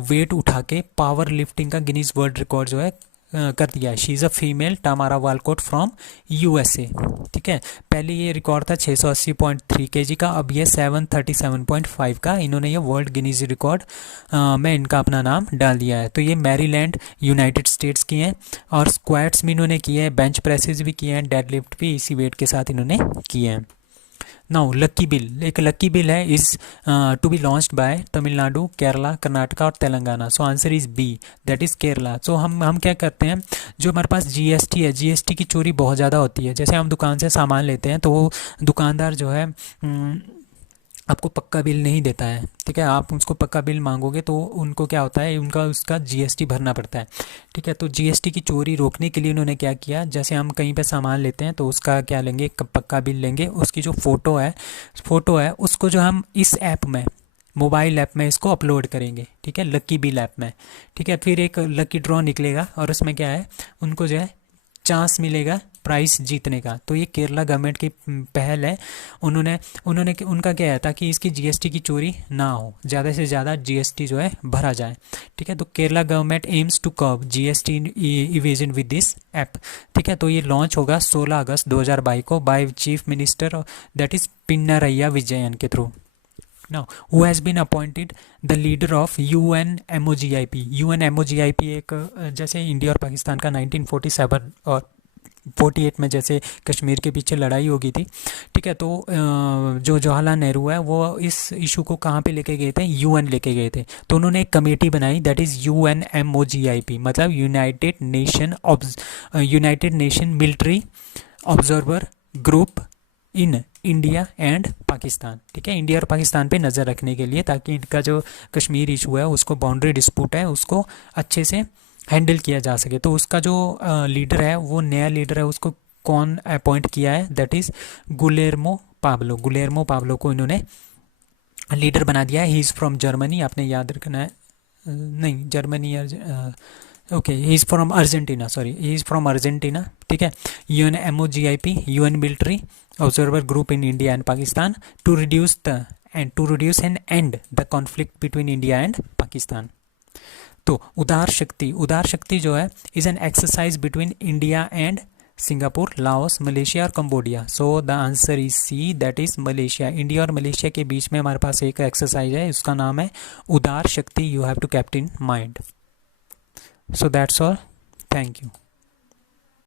weight उठा के powerlifting का Guinness world record जो है कर दिया है। She is a female Tamara Walcott from USA. ठीक है, पहले ये रिकॉर्ड था 680.3 kg का, अब ये 737.5 का। इन्होंने ये वर्ल्ड गिनीज रिकॉर्ड में इनका अपना नाम डाल दिया है। तो ये मैरीलैंड यूनाइटेड स्टेट्स की हैं, और स्क्वाट्स भी इन्होंने किए हैं, बेंच प्रेसेस भी किए हैं, डेडलिफ्ट भी इसी वेट के साथ इन्होंने किए हैं। नाउ लक्की बिल, एक लक्की बिल है is to be launched by Tamil Nadu, Kerala, Karnataka और Telangana. So answer is B, that is Kerala. सो हम क्या करते हैं, जो हमारे पास जीएसटी है, जीएसटी की चोरी बहुत ज़्यादा होती है। जैसे हम दुकान से सामान लेते हैं तो वो दुकानदार जो है आपको पक्का बिल नहीं देता है। ठीक है, आप उसको पक्का बिल मांगोगे तो उनको क्या होता है, उनका उसका जीएसटी भरना पड़ता है। ठीक है, तो जीएसटी की चोरी रोकने के लिए उन्होंने क्या किया, जैसे हम कहीं पे सामान लेते हैं तो उसका क्या लेंगे, एक पक्का बिल लेंगे, उसकी जो फ़ोटो है उसको जो हम इस ऐप में, मोबाइल ऐप में इसको अपलोड करेंगे। ठीक है, लक्की बिल ऐप में। ठीक है, फिर एक लकी ड्रॉ निकलेगा और उसमें क्या है, उनको जो है चांस मिलेगा प्राइस जीतने का। तो ये केरला गवर्नमेंट की पहल है। उन्होंने उनका क्या है, ताकि इसकी जीएसटी की चोरी ना हो, ज़्यादा से ज़्यादा जीएसटी जो है भरा जाए। ठीक है, तो Kerala government aims to curb GST evasion with this app. ठीक है, तो ये लॉन्च होगा 16 अगस्त 2022 को by chief minister, that is Pinarayi Vijayan के through. Now, who has been appointed the leader of UNMOGIP? UNMOGIP एक जैसे इंडिया और पाकिस्तान का 1947 और 48 में जैसे कश्मीर के पीछे लड़ाई हो गई थी। ठीक है, तो जो जवाहरलाल नेहरू है वो इस इशू को कहाँ पे लेके गए थे, यूएन लेके गए थे। तो उन्होंने एक कमेटी बनाई, दैट इज़ UNMOGIP, मतलब United nation military observer group in India and Pakistan. ठीक है, इंडिया और पाकिस्तान पे नज़र रखने के लिए, ताकि इनका जो कश्मीर इशू है, उसको बाउंड्री डिस्प्यूट है, उसको अच्छे से हैंडल किया जा सके। तो उसका जो लीडर है, वो नया लीडर है, उसको कौन अपॉइंट किया है, दैट इज़ गुलेर्मो पाब्लो को इन्होंने लीडर बना दिया है। ही इज़ फ्रॉम जर्मनी, आपने याद रखना है, नहीं Germany, okay, he is from Argentina, he is from Argentina. ठीक है, UNMOGIP, UN military observer group in India and Pakistan, to reduce and end the conflict between India and Pakistan. तो उदार शक्ति जो है is an exercise between India and Singapore, Laos, Malaysia और Cambodia. So the answer is C, that is Malaysia. India और Malaysia के बीच में हमारे पास एक एक्सरसाइज है, उसका नाम है Udara Shakti. You have to keep in mind. So that's all. Thank you.